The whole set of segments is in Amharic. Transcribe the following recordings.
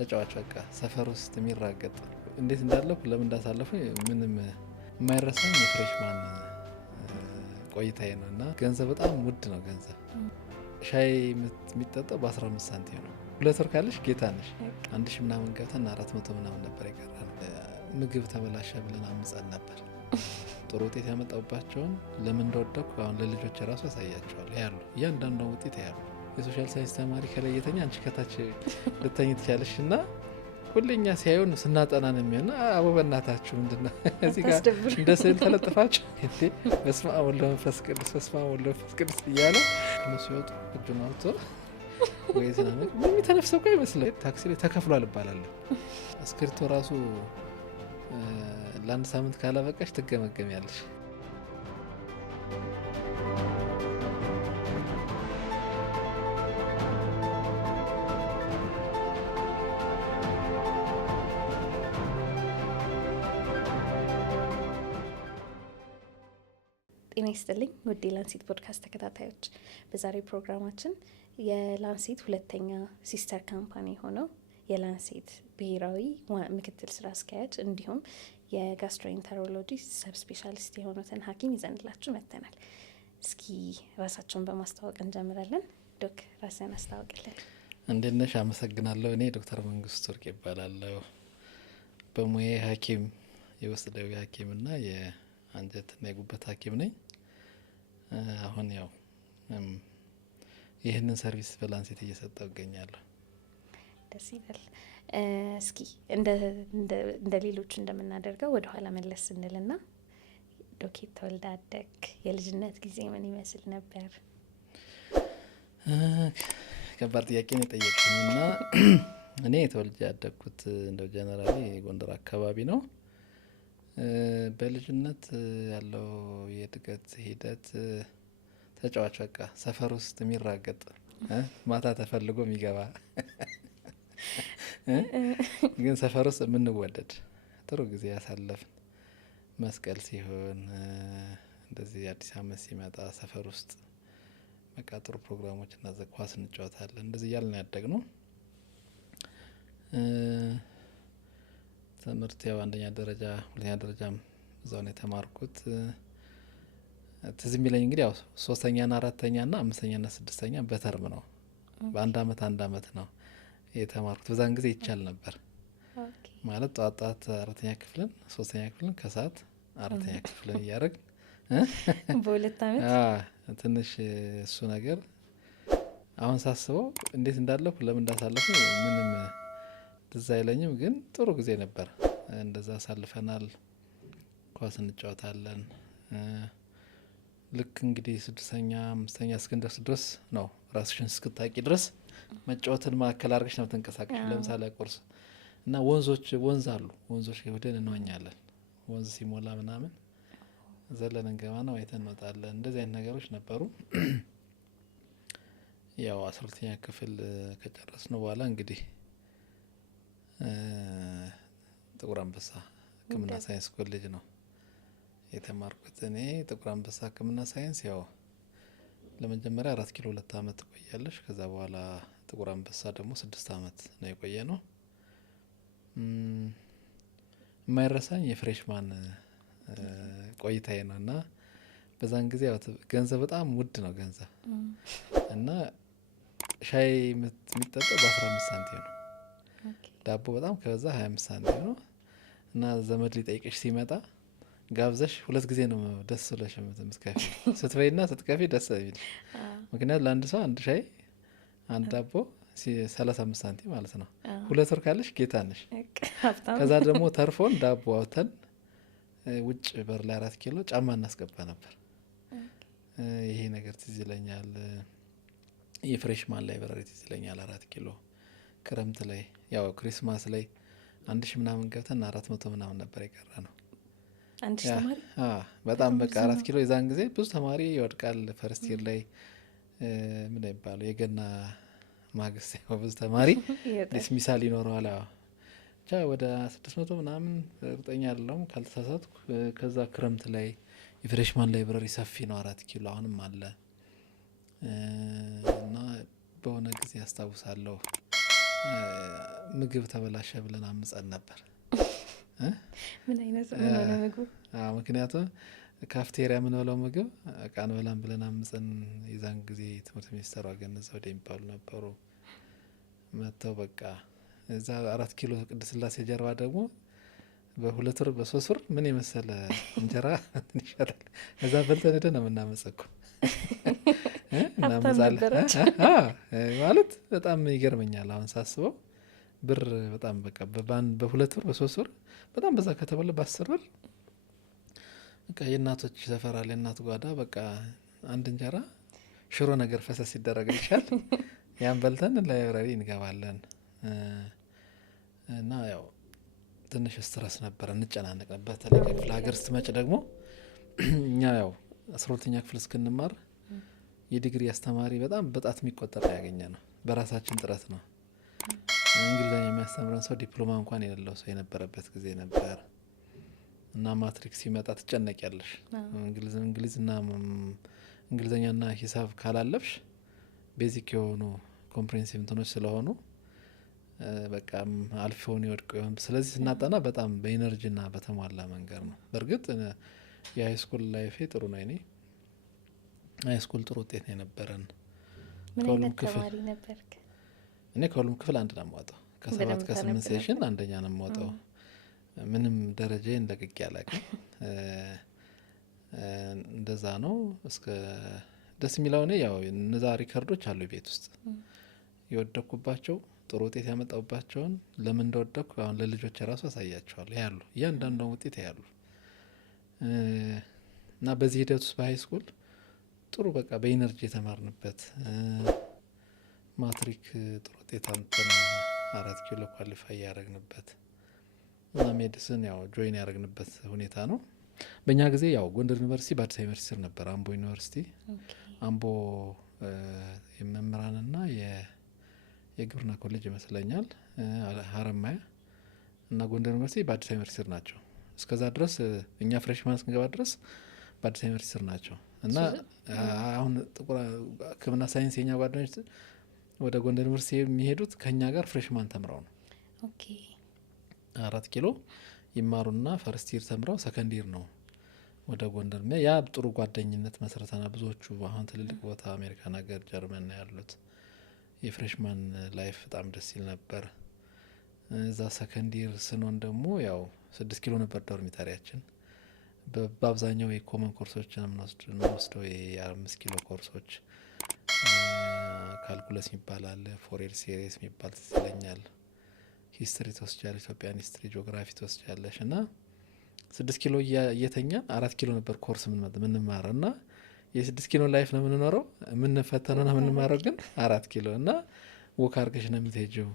ተጫዋች በቃ ሰፈር ውስጥ የሚራገጥ እንዴት እንዳለፉ ለምን እንዳሳለፉ ምንም የማይረሳኝ የፍሬሽማን ቆይታዬ ነው። እና ገንዘብ በጣም ውድ ነው። ገንዘብ ሻይ የሚጠጣው በ15 ሳንቲም ነው። 2 ብር ካለሽ ጌታ ነሽ። 1000 ምናምን ገብተን 400 ምናምን ነበር የቀረን። ምግብ ተበላሸ ብለን አምፀን ነበር። ጥሩ ውጤት ያመጣባቸውን ለምን እንደወደኩ አሁን ለልጆች ራሱ ያሳያቸዋል። ያሉ እያንዳንዱ ውጤት ያሉ የሶሻል ሳይንስ ተማሪ ከለየተኛ አንቺ ከታች ልተኝ ትቻለሽ። እና ሁሌኛ ሲያዩን ስናጠና ነው የሚሆን። አቦ በእናታችሁ ምንድነው እዚህ ጋር እንደ ስዕል ተለጥፋችሁ በስመ አብ ወወልድ ወመንፈስ ቅዱስ በስመ አብ ወወልድ ወመንፈስ ቅዱስ እያለ እነሱ ሲወጡ እጁን አውጥቶ ወይ ዝናነ ምን የሚተነፍሰው እኮ አይመስልም። ታክሲ ላይ ተከፍሏል ይባላል። እስክሪብቶ ራሱ ለአንድ ሳምንት ካላበቃሽ ትገመገሚያለሽ። ጤና ይስጥልኝ ውድ የላንሴት ፖድካስት ተከታታዮች፣ በዛሬው ፕሮግራማችን የላንሴት ሁለተኛ ሲስተር ካምፓኒ ሆነው የላንሴት ብሔራዊ ምክትል ስራ አስኪያጅ እንዲሁም የጋስትሮኢንተሮሎጂ ሰብ ስፔሻሊስት የሆኑትን ሐኪም ይዘንላችሁ መጥተናል። እስኪ ራሳቸውን በማስተዋወቅ እንጀምራለን። ዶክ ራስን አስተዋውቅልን። እንዴት ነሽ? አመሰግናለሁ። እኔ ዶክተር መንግስቱ ወርቅ ይባላለሁ። በሙያ ሐኪም የውስጥ ደዌ ሐኪምና የአንጀትና የጉበት ሐኪም ነኝ። አሁን ያው ይህንን ሰርቪስ በላንሴት እየሰጠው እገኛለሁ። ደስ ይላል። እስኪ እንደ ሌሎቹ እንደምናደርገው ወደ ኋላ መለስ ስንልና ዶኬት ተወልደ አደግ የልጅነት ጊዜ ምን ይመስል ነበር? ከባድ ጥያቄ ነው የጠየቅኝ። እና እኔ ተወልጄ ያደግኩት እንደው ጀነራሊ ጎንደር አካባቢ ነው። በልጅነት ያለው የእድገት ሂደት ተጫዋች በቃ ሰፈር ውስጥ የሚራገጥ ማታ ተፈልጎ የሚገባ ግን ሰፈር ውስጥ የምንወደድ ጥሩ ጊዜ ያሳለፍን። መስቀል ሲሆን እንደዚህ አዲስ ዓመት ሲመጣ ሰፈር ውስጥ በቃ ጥሩ ፕሮግራሞች እና ኳስ እንጫወታለን። እንደዚህ እያልን ያደግ ነው። ትምህርት ያው አንደኛ ደረጃ ሁለተኛ ደረጃም እዛው ነው የተማርኩት። ትዝ የሚለኝ እንግዲህ ያው 3ኛና 4ኛና 5ኛና 6ኛ በተርም ነው። በአንድ አመት ነው የተማርኩት። በዛን ጊዜ ይቻል ነበር ማለት ጧት 4ኛ ክፍልን 3ኛ ክፍልን ከሰዓት 4ኛ ክፍልን እያደረግን በሁለት አመት ትንሽ እሱ ነገር አሁን ሳስበው እንዴት እንዳለፉ ለምን እንዳሳለፉ ምንም ትዝ አይለኝም። ግን ጥሩ ጊዜ ነበር። እንደዛ አሳልፈናል። ኳስ እንጫወታለን። ልክ እንግዲህ 6ኛ 5ኛ እስክንደርስ ድረስ ነው ራስሽን እስክታቂ ድረስ መጫወትን ማዕከል አድርገሽ ነው ተንቀሳቀሽ። ለምሳሌ ቁርስ እና ወንዝ አሉ። ወንዞች ሄደን እንዋኛለን። ወንዝ ሲሞላ ምናምን ዘለን እንገባና አይተን እንወጣለን። እንደዚህ አይነት ነገሮች ነበሩ። ያው 12ኛ ክፍል ከጨረስን በኋላ እንግዲህ ጥቁር አንበሳ ሕክምና ሳይንስ ኮሌጅ ነው የተማርኩት። እኔ ጥቁር አንበሳ ሕክምና ሳይንስ ያው ለመጀመሪያ 4 ኪሎ 2 አመት ትቆያለሽ። ከዛ በኋላ ጥቁር አንበሳ ደግሞ 6 አመት ነው የቆየ ነው። የማይረሳኝ የፍሬሽማን ቆይታዬ ነው። እና በዛን ጊዜ ገንዘብ በጣም ውድ ነው ገንዘብ። እና ሻይ የሚጠጣው በ15 ሳንቲም ነው። ዳቦ በጣም ከበዛ 25 ሳንቲም ነው። እና ዘመድ ሊጠይቅሽ ሲመጣ ጋብዘሽ 2 ጊዜ ነው ደስ ብለሽ የምትከፊ። ስትበይና ስትከፊ ደስ ይላል። ምክንያቱም ለአንድ ሰው አንድ ሻይ አንድ ዳቦ 35 ሳንቲም ማለት ነው። 2 ብር ካለሽ ጌታ ነሽ። ከዛ ደግሞ ተርፎን ዳቦ አውጥተን ውጭ በር ላይ 4 ኪሎ ጫማ እናስገባ ነበር። ይሄ ነገር ትዝ ይለኛል። የፍሬሽማን ላይብረሪ ትዝ ይለኛል። 4 ኪሎ ክረምት ላይ ያው ክሪስማስ ላይ 1000 ምናምን ገብተን 400 ምናምን ነበር የቀረ ነው። አንድ ተማሪ በጣም በቃ 4 ኪሎ የዛን ጊዜ ብዙ ተማሪ ይወድቃል። ፈርስት ይር ላይ ምን ይባላል የገና ማግስት ያው ብዙ ተማሪ ዲስሚሳል ይኖረዋል። ብቻ ወደ 600 ምናምን እርግጠኛ አይደለሁም ካልተሳሳትኩ። ከዛ ክረምት ላይ የፍሬሽማን ላይብረሪ ሰፊ ነው 4 ኪሎ አሁንም አለ። እና በሆነ ጊዜ ያስታውሳለሁ ምግብ ተበላሸ ብለን አምጸን ነበር። ምን አይነት ምን ሆነ ምግቡ? ምክንያቱም ካፍቴሪያ የምንበላው ምግብ እቃ እንበላም ብለን አምጸን የዛን ጊዜ ትምህርት ሚኒስተሯ ገነዘ ወደ የሚባሉ ነበሩ መጥተው በቃ እዛ 4 ኪሎ ቅድስት ሥላሴ ጀርባ ደግሞ በ2 ብር በ3 ብር ምን የመሰለ እንጀራ ይሸጣል። እዛ በልተን ሄደን ነው የምናመጸኩ ማለት በጣም ይገርመኛል አሁን ሳስበው። ብር በጣም በቃ በ2 ብር በ3 ብር በጣም በዛ ከተበለ በ10 ብር በቃ የእናቶች ሰፈራ ለእናት ጓዳ በቃ አንድ እንጀራ ሽሮ ነገር ፈሰስ ሲደረግ ይችላል። ያን በልተን ላይብረሪ እንገባለን እና ያው ትንሽ ስትረስ ነበር እንጨናነቅ ነበር። በተለይ ክፍለ ሀገር ስትመጭ ደግሞ እኛ ያው 12ኛ ክፍል እስክንማር የዲግሪ አስተማሪ በጣም በጣት የሚቆጠር ያገኘ ነው። በራሳችን ጥረት ነው። እንግሊዝኛ የሚያስተምረን ሰው ዲፕሎማ እንኳን የሌለው ሰው የነበረበት ጊዜ ነበር እና ማትሪክ ሲመጣ ትጨነቂያለሽ። እንግሊዝኛና ሂሳብ ካላለፍሽ ቤዚክ የሆኑ ኮምፕሬሄንሲቭ እንትኖች ስለሆኑ በቃ አልፈውን ይወድቁ ይሆን። ስለዚህ ስናጠና በጣም በኢነርጂና በተሟላ መንገድ ነው። በእርግጥ የሃይስኩል ላይፌ ጥሩ ነው። ሃይስኩል ጥሩ ውጤት ነው የነበረን። ምን አይነት ተማሪ ነበርክ? እኔ ከሁሉም ክፍል አንድ ነው የምወጣው። ከ7 ከ8 ሴሽን አንደኛ ነው የምወጣው። ምንም ደረጃዬን ለቅቄ አላውቅም። እንደዛ ነው። እስከ ደስ የሚለው እኔ ያው እነዛ ሪከርዶች አሉ ቤት ውስጥ የወደኩባቸው ጥሩ ውጤት ያመጣውባቸውን ለምን እንደወደኩ አሁን ለልጆች ራሱ አሳያቸዋለሁ። ያሉ እያንዳንዷን ውጤት ያሉ እና በዚህ ሂደት ውስጥ በሃይ ስኩል ጥሩ በቃ በኢነርጂ የተማርንበት ማትሪክ ጥሩ ውጤት አምጥተን 4 ኪሎ ኳሊፋይ ያደረግንበት እና ሜዲሲን ያው ጆይን ያደረግንበት ሁኔታ ነው። በእኛ ጊዜ ያው ጎንደር ዩኒቨርሲቲ በአዲስ አበባ ዩኒቨርሲቲ ነበር። አምቦ ዩኒቨርሲቲ አምቦ የመምህራንና የግብርና ኮሌጅ ይመስለኛል፣ ሀረማያ እና ጎንደር ዩኒቨርሲቲ በአዲስ አበባ ዩኒቨርሲቲ ናቸው። እስከዛ ድረስ እኛ ፍሬሽማን እስክንገባ ድረስ በአዲስ አበባ ዩኒቨርሲቲ ናቸው እና አሁን ጥቁር ሕክምና ሳይንስ የኛ ጓደኞች ወደ ጎንደር ዩኒቨርሲቲ የሚሄዱት ከኛ ጋር ፍሬሽማን ተምረው ነው። 4 ኪሎ ይማሩና ፈርስት ይር ተምረው ሰከንድ ይር ነው ወደ ጎንደር። ያ ጥሩ ጓደኝነት መስረተና ብዙዎቹ አሁን ትልልቅ ቦታ አሜሪካን ሀገር ጀርመን ነው ያሉት። የፍሬሽማን ላይፍ በጣም ደስ ይል ነበር። እዛ ሰከንድ ይር ስንሆን ደግሞ ያው 6 ኪሎ ነበር ዶርሚታሪያችን። በአብዛኛው የኮመን ኮርሶችን የምንወስደው የ5 ኪሎ ኮርሶች ካልኩለስ ይባላል፣ ፎሬር ሲሪየስ የሚባል ትስለኛል፣ ሂስትሪ ትወስጃለሽ፣ ኢትዮጵያን ሂስትሪ፣ ጂኦግራፊ ትወስጃለሽ እና 6 ኪሎ እየተኛ 4 ኪሎ ነበር ኮርስ ምንማረው እና የ6 ኪሎ ላይፍ ነው የምንኖረው። የምንፈተነው ነው የምንማረው ግን 4 ኪሎ እና ወክ አርገሽ ነው የምትሄጂው።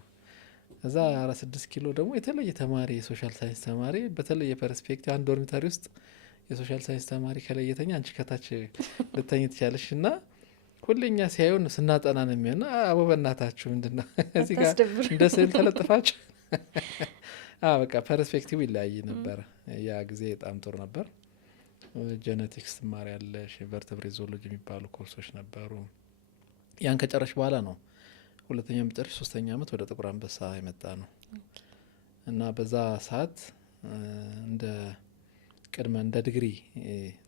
እዛ 6 ኪሎ ደግሞ የተለየ ተማሪ የሶሻል ሳይንስ ተማሪ በተለየ ፐርስፔክቲቭ አንድ ዶርሚታሪ ውስጥ የሶሻል ሳይንስ ተማሪ ከለየተኛ አንቺ ከታች ልተኝ ትችላለሽ እና ሁሌኛ ሲያዩን ስናጠና ነው የሚሆን። አቦ በእናታችሁ ምንድነው እዚህ ጋር እንደ ስዕል ተለጥፋችሁ በቃ ፐርስፔክቲቭ ይለያይ ነበር። ያ ጊዜ በጣም ጥሩ ነበር። ጄኔቲክስ ትማሪ ያለሽ፣ ቨርተብሬ ዞሎጂ የሚባሉ ኮርሶች ነበሩ። ያን ከጨረሽ በኋላ ነው ሁለተኛ መጨረሽ 3ኛ አመት ወደ ጥቁር አንበሳ የመጣ ነው እና በዛ ሰዓት እንደ ቅድመ እንደ ዲግሪ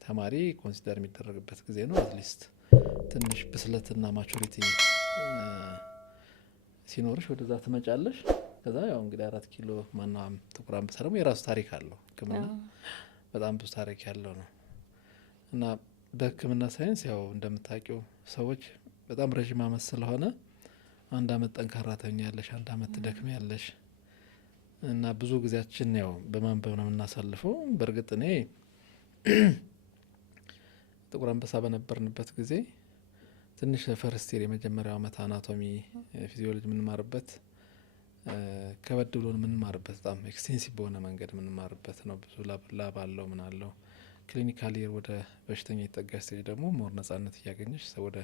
ተማሪ ኮንሲደር የሚደረግበት ጊዜ ነው። አትሊስት ትንሽ ብስለትና ማቹሪቲ ሲኖርሽ ወደዛ ትመጫለሽ። ከዛ ያው እንግዲህ 4 ኪሎ ማናም ጥቁር አንበሳ ደግሞ የራሱ ታሪክ አለው። ሕክምና በጣም ብዙ ታሪክ ያለው ነው እና በሕክምና ሳይንስ ያው እንደምታውቂው ሰዎች በጣም ረዥም አመት ስለሆነ 1 አመት ጠንካራ ተኛ ያለሽ፣ 1 አመት ትደክም ያለሽ እና ብዙ ጊዜያችን ያው በማንበብ ነው የምናሳልፈው። በእርግጥ እኔ ጥቁር አንበሳ በነበርንበት ጊዜ ትንሽ ፈርስት ይር የመጀመሪያው አመት አናቶሚ ፊዚዮሎጂ የምንማርበት ከበድ ብሎ የምንማርበት በጣም ኤክስቴንሲቭ በሆነ መንገድ የምንማርበት ነው። ብዙ ላብ አለው ምን አለው። ክሊኒካል ይር ወደ በሽተኛ የተጠጋሽ ስቴጅ ደግሞ ሞር ነጻነት እያገኘሽ ወደ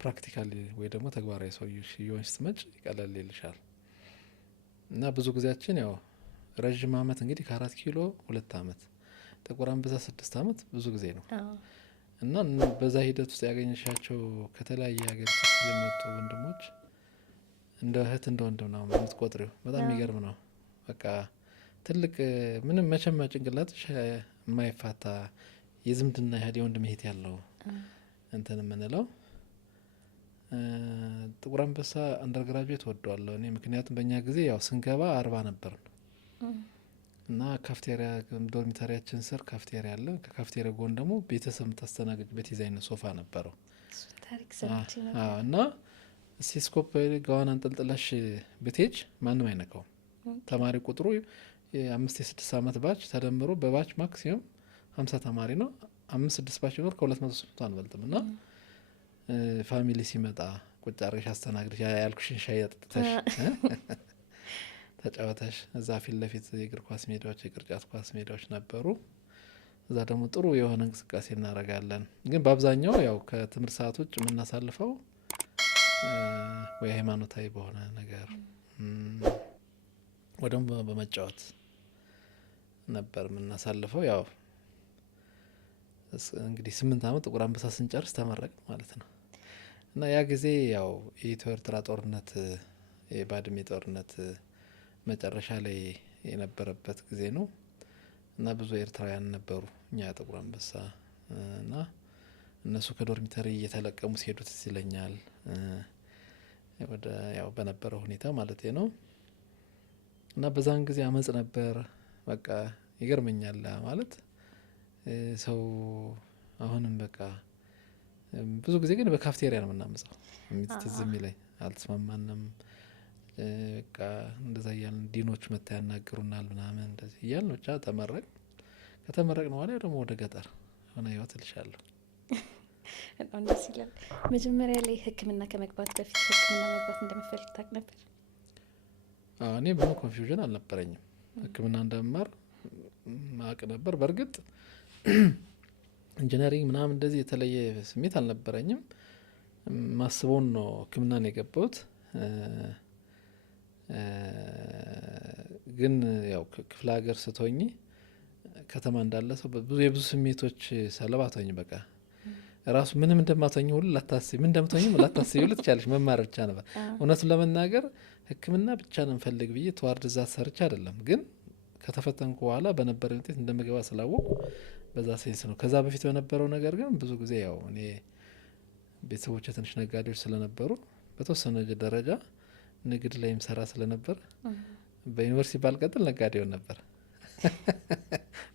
ፕራክቲካል ወይ ደግሞ ተግባራዊ ሰው እየሆንሽ ስትመጭ ይቀለል ይልሻል እና ብዙ ጊዜያችን ያው ረዥም አመት እንግዲህ ከ4 ኪሎ 2 አመት ጥቁር አንበሳ 6 አመት ብዙ ጊዜ ነው እና በዛ ሂደት ውስጥ ያገኘሻቸው ከተለያየ ሀገር የመጡ ወንድሞች እንደ እህት እንደ ወንድም ነው የምትቆጥሪው። በጣም የሚገርም ነው። በቃ ትልቅ ምንም መቼም ጭንቅላትሽ የማይፋታ የዝምድና ያህል የወንድም እህት ያለው እንትን የምንለው ጥቁር አንበሳ አንደርግራጁዌት ወደዋለሁ እኔ። ምክንያቱም በእኛ ጊዜ ያው ስንገባ 40 ነበር እና ካፍቴሪያ ዶርሚታሪያችን ስር ካፍቴሪያ አለ። ከካፍቴሪያ ጎን ደግሞ ቤተሰብ የምታስተናግጅበት ዲዛይን ሶፋ ነበረው እና ሲስኮፕ ጋዋን አንጠልጥለሽ ብትሄጅ ማንም አይነካውም። ተማሪ ቁጥሩ የ5 የ6 አመት ባች ተደምሮ በባች ማክሲመም 50 ተማሪ ነው። 5-6 ባች ኖር ከ200 አንበልጥም እና ፋሚሊ ሲመጣ ቁጭ አርገሽ አስተናግደሽ ያልኩሽን ሻይ ጠጥተሽ ተጫወተሽ እዛ ፊት ለፊት የእግር ኳስ ሜዳዎች የቅርጫት ኳስ ሜዳዎች ነበሩ። እዛ ደግሞ ጥሩ የሆነ እንቅስቃሴ እናደርጋለን። ግን በአብዛኛው ያው ከትምህርት ሰዓት ውጭ የምናሳልፈው ወይ ሃይማኖታዊ በሆነ ነገር ወይ ደግሞ በመጫወት ነበር የምናሳልፈው። ያው እንግዲህ 8 አመት ጥቁር አንበሳ ስንጨርስ ተመረቅ ማለት ነው እና ያ ጊዜ ያው የኢትዮ ኤርትራ ጦርነት የባድሜ ጦርነት መጨረሻ ላይ የነበረበት ጊዜ ነው እና ብዙ ኤርትራውያን ነበሩ እኛ ጥቁር አንበሳ እና እነሱ ከዶርሚተሪ እየተለቀሙ ሲሄዱ ትዝ ይለኛል። ወደ ያው በነበረው ሁኔታ ማለት ነው እና በዛን ጊዜ አመጽ ነበር። በቃ ይገርመኛል ማለት ሰው አሁንም በቃ ብዙ ጊዜ ግን በካፍቴሪያ ነው የምናመጸው። ትዝ የሚለኝ አልተስማማንም በቃ እንደዛ እያልን ዲኖች መታ ያናግሩናል ምናምን እንደዚህ እያልን ብቻ ተመረቅ። ከተመረቅን በኋላ ደግሞ ወደ ገጠር ሆነ ህይወት እልሻለሁ። በጣም ደስ ይላል። መጀመሪያ ላይ ሕክምና ከመግባት በፊት ሕክምና መግባት እንደምፈልግ ታውቅ ነበር? እኔ ብዙ ኮንፊውዥን አልነበረኝም። ሕክምና እንደምማር ማቅ ነበር። በእርግጥ ኢንጂነሪንግ ምናምን እንደዚህ የተለየ ስሜት አልነበረኝም። ማስበውን ነው ሕክምናን የገባሁት። ግን ያው ክፍለ ሀገር ስትሆኚ ከተማ እንዳለ ሰው የብዙ ስሜቶች ሰለባ ትሆኚ። በቃ ራሱ ምንም እንደማትሆኚ ሁሉ ላታስቢ፣ ምን እንደምትሆኚ ላታስቢ ሁሉ ትቻለሽ። መማር ብቻ ነበር። እውነቱን ለመናገር ሕክምና ብቻ ነው እንፈልግ ብዬ ተዋርድ እዛ ሰርቼ አይደለም። ግን ከተፈተንኩ በኋላ በነበረ ውጤት እንደምገባ ስላወቁ በዛ ሴንስ ነው። ከዛ በፊት በነበረው ነገር ግን ብዙ ጊዜ ያው እኔ ቤተሰቦቼ ትንሽ ነጋዴዎች ስለነበሩ በተወሰነ ደረጃ ንግድ ላይም ሰራ ስለነበር በዩኒቨርሲቲ ባልቀጥል ነጋዴውን ነበር።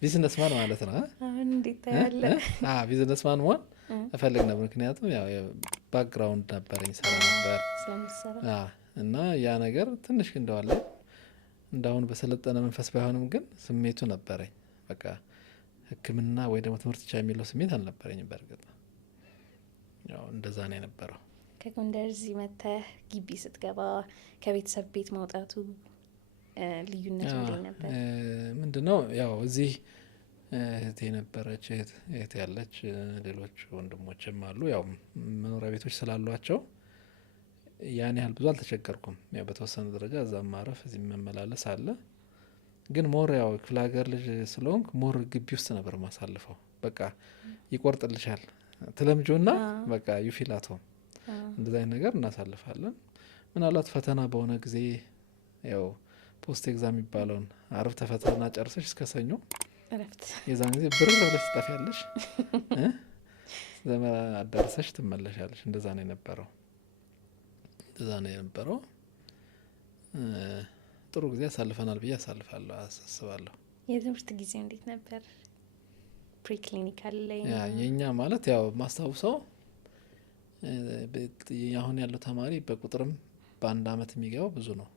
ቢዝነስማን ማለት ነው። አሁን እንዴት ታያለ? ቢዝነስማን መሆን እፈልግ ነበር። ምክንያቱም ያው ባክግራውንድ ነበረኝ ሰራ ነበር እና ያ ነገር ትንሽ እንደዋለ እንዳሁን በሰለጠነ መንፈስ ባይሆንም ግን ስሜቱ ነበረኝ። በቃ ሕክምና ወይ ደግሞ ትምህርት ብቻ የሚለው ስሜት አልነበረኝም። በእርግጥ ያው እንደዛ ነው የነበረው። ከጎንደር እዚህ መጥተህ ግቢ ስትገባ ከቤተሰብ ቤት ማውጣቱ ልዩነቱ እንዴት ነበር? ምንድነው ያው እዚህ እህቴ ነበረች፣ እህቴ ያለች፣ ሌሎች ወንድሞችም አሉ። ያው መኖሪያ ቤቶች ስላሏቸው ያን ያህል ብዙ አልተቸገርኩም። ያው በተወሰነ ደረጃ እዛም ማረፍ እዚህ መመላለስ አለ። ግን ሞር ያው ክፍለ ሀገር ልጅ ስለሆንክ ሞር ግቢ ውስጥ ነበር ማሳልፈው። በቃ ይቆርጥልሻል ትለምጆና በቃ ዩፊላቶ እንደዛ አይነት ነገር እናሳልፋለን። ምናልባት ፈተና በሆነ ጊዜ ያው ፖስት ኤግዛም የሚባለውን አርብ ተፈተና ጨርሰሽ እስከ ሰኞ እረፍት የዛን ጊዜ ብር ብለሽ ትጠፊያለሽ፣ ዘመን አዳርሰሽ ትመለሻለሽ። እንደዛ ነው የነበረው። ጥሩ ጊዜ አሳልፈናል ብዬ አሳስባለሁ። የትምህርት ጊዜ እንዴት ነበር? ፕሪክሊኒካል ላይ የኛ ማለት ያው ማስታውሰው አሁን ያለው ተማሪ በቁጥርም በአንድ አመት የሚገባው ብዙ ነው።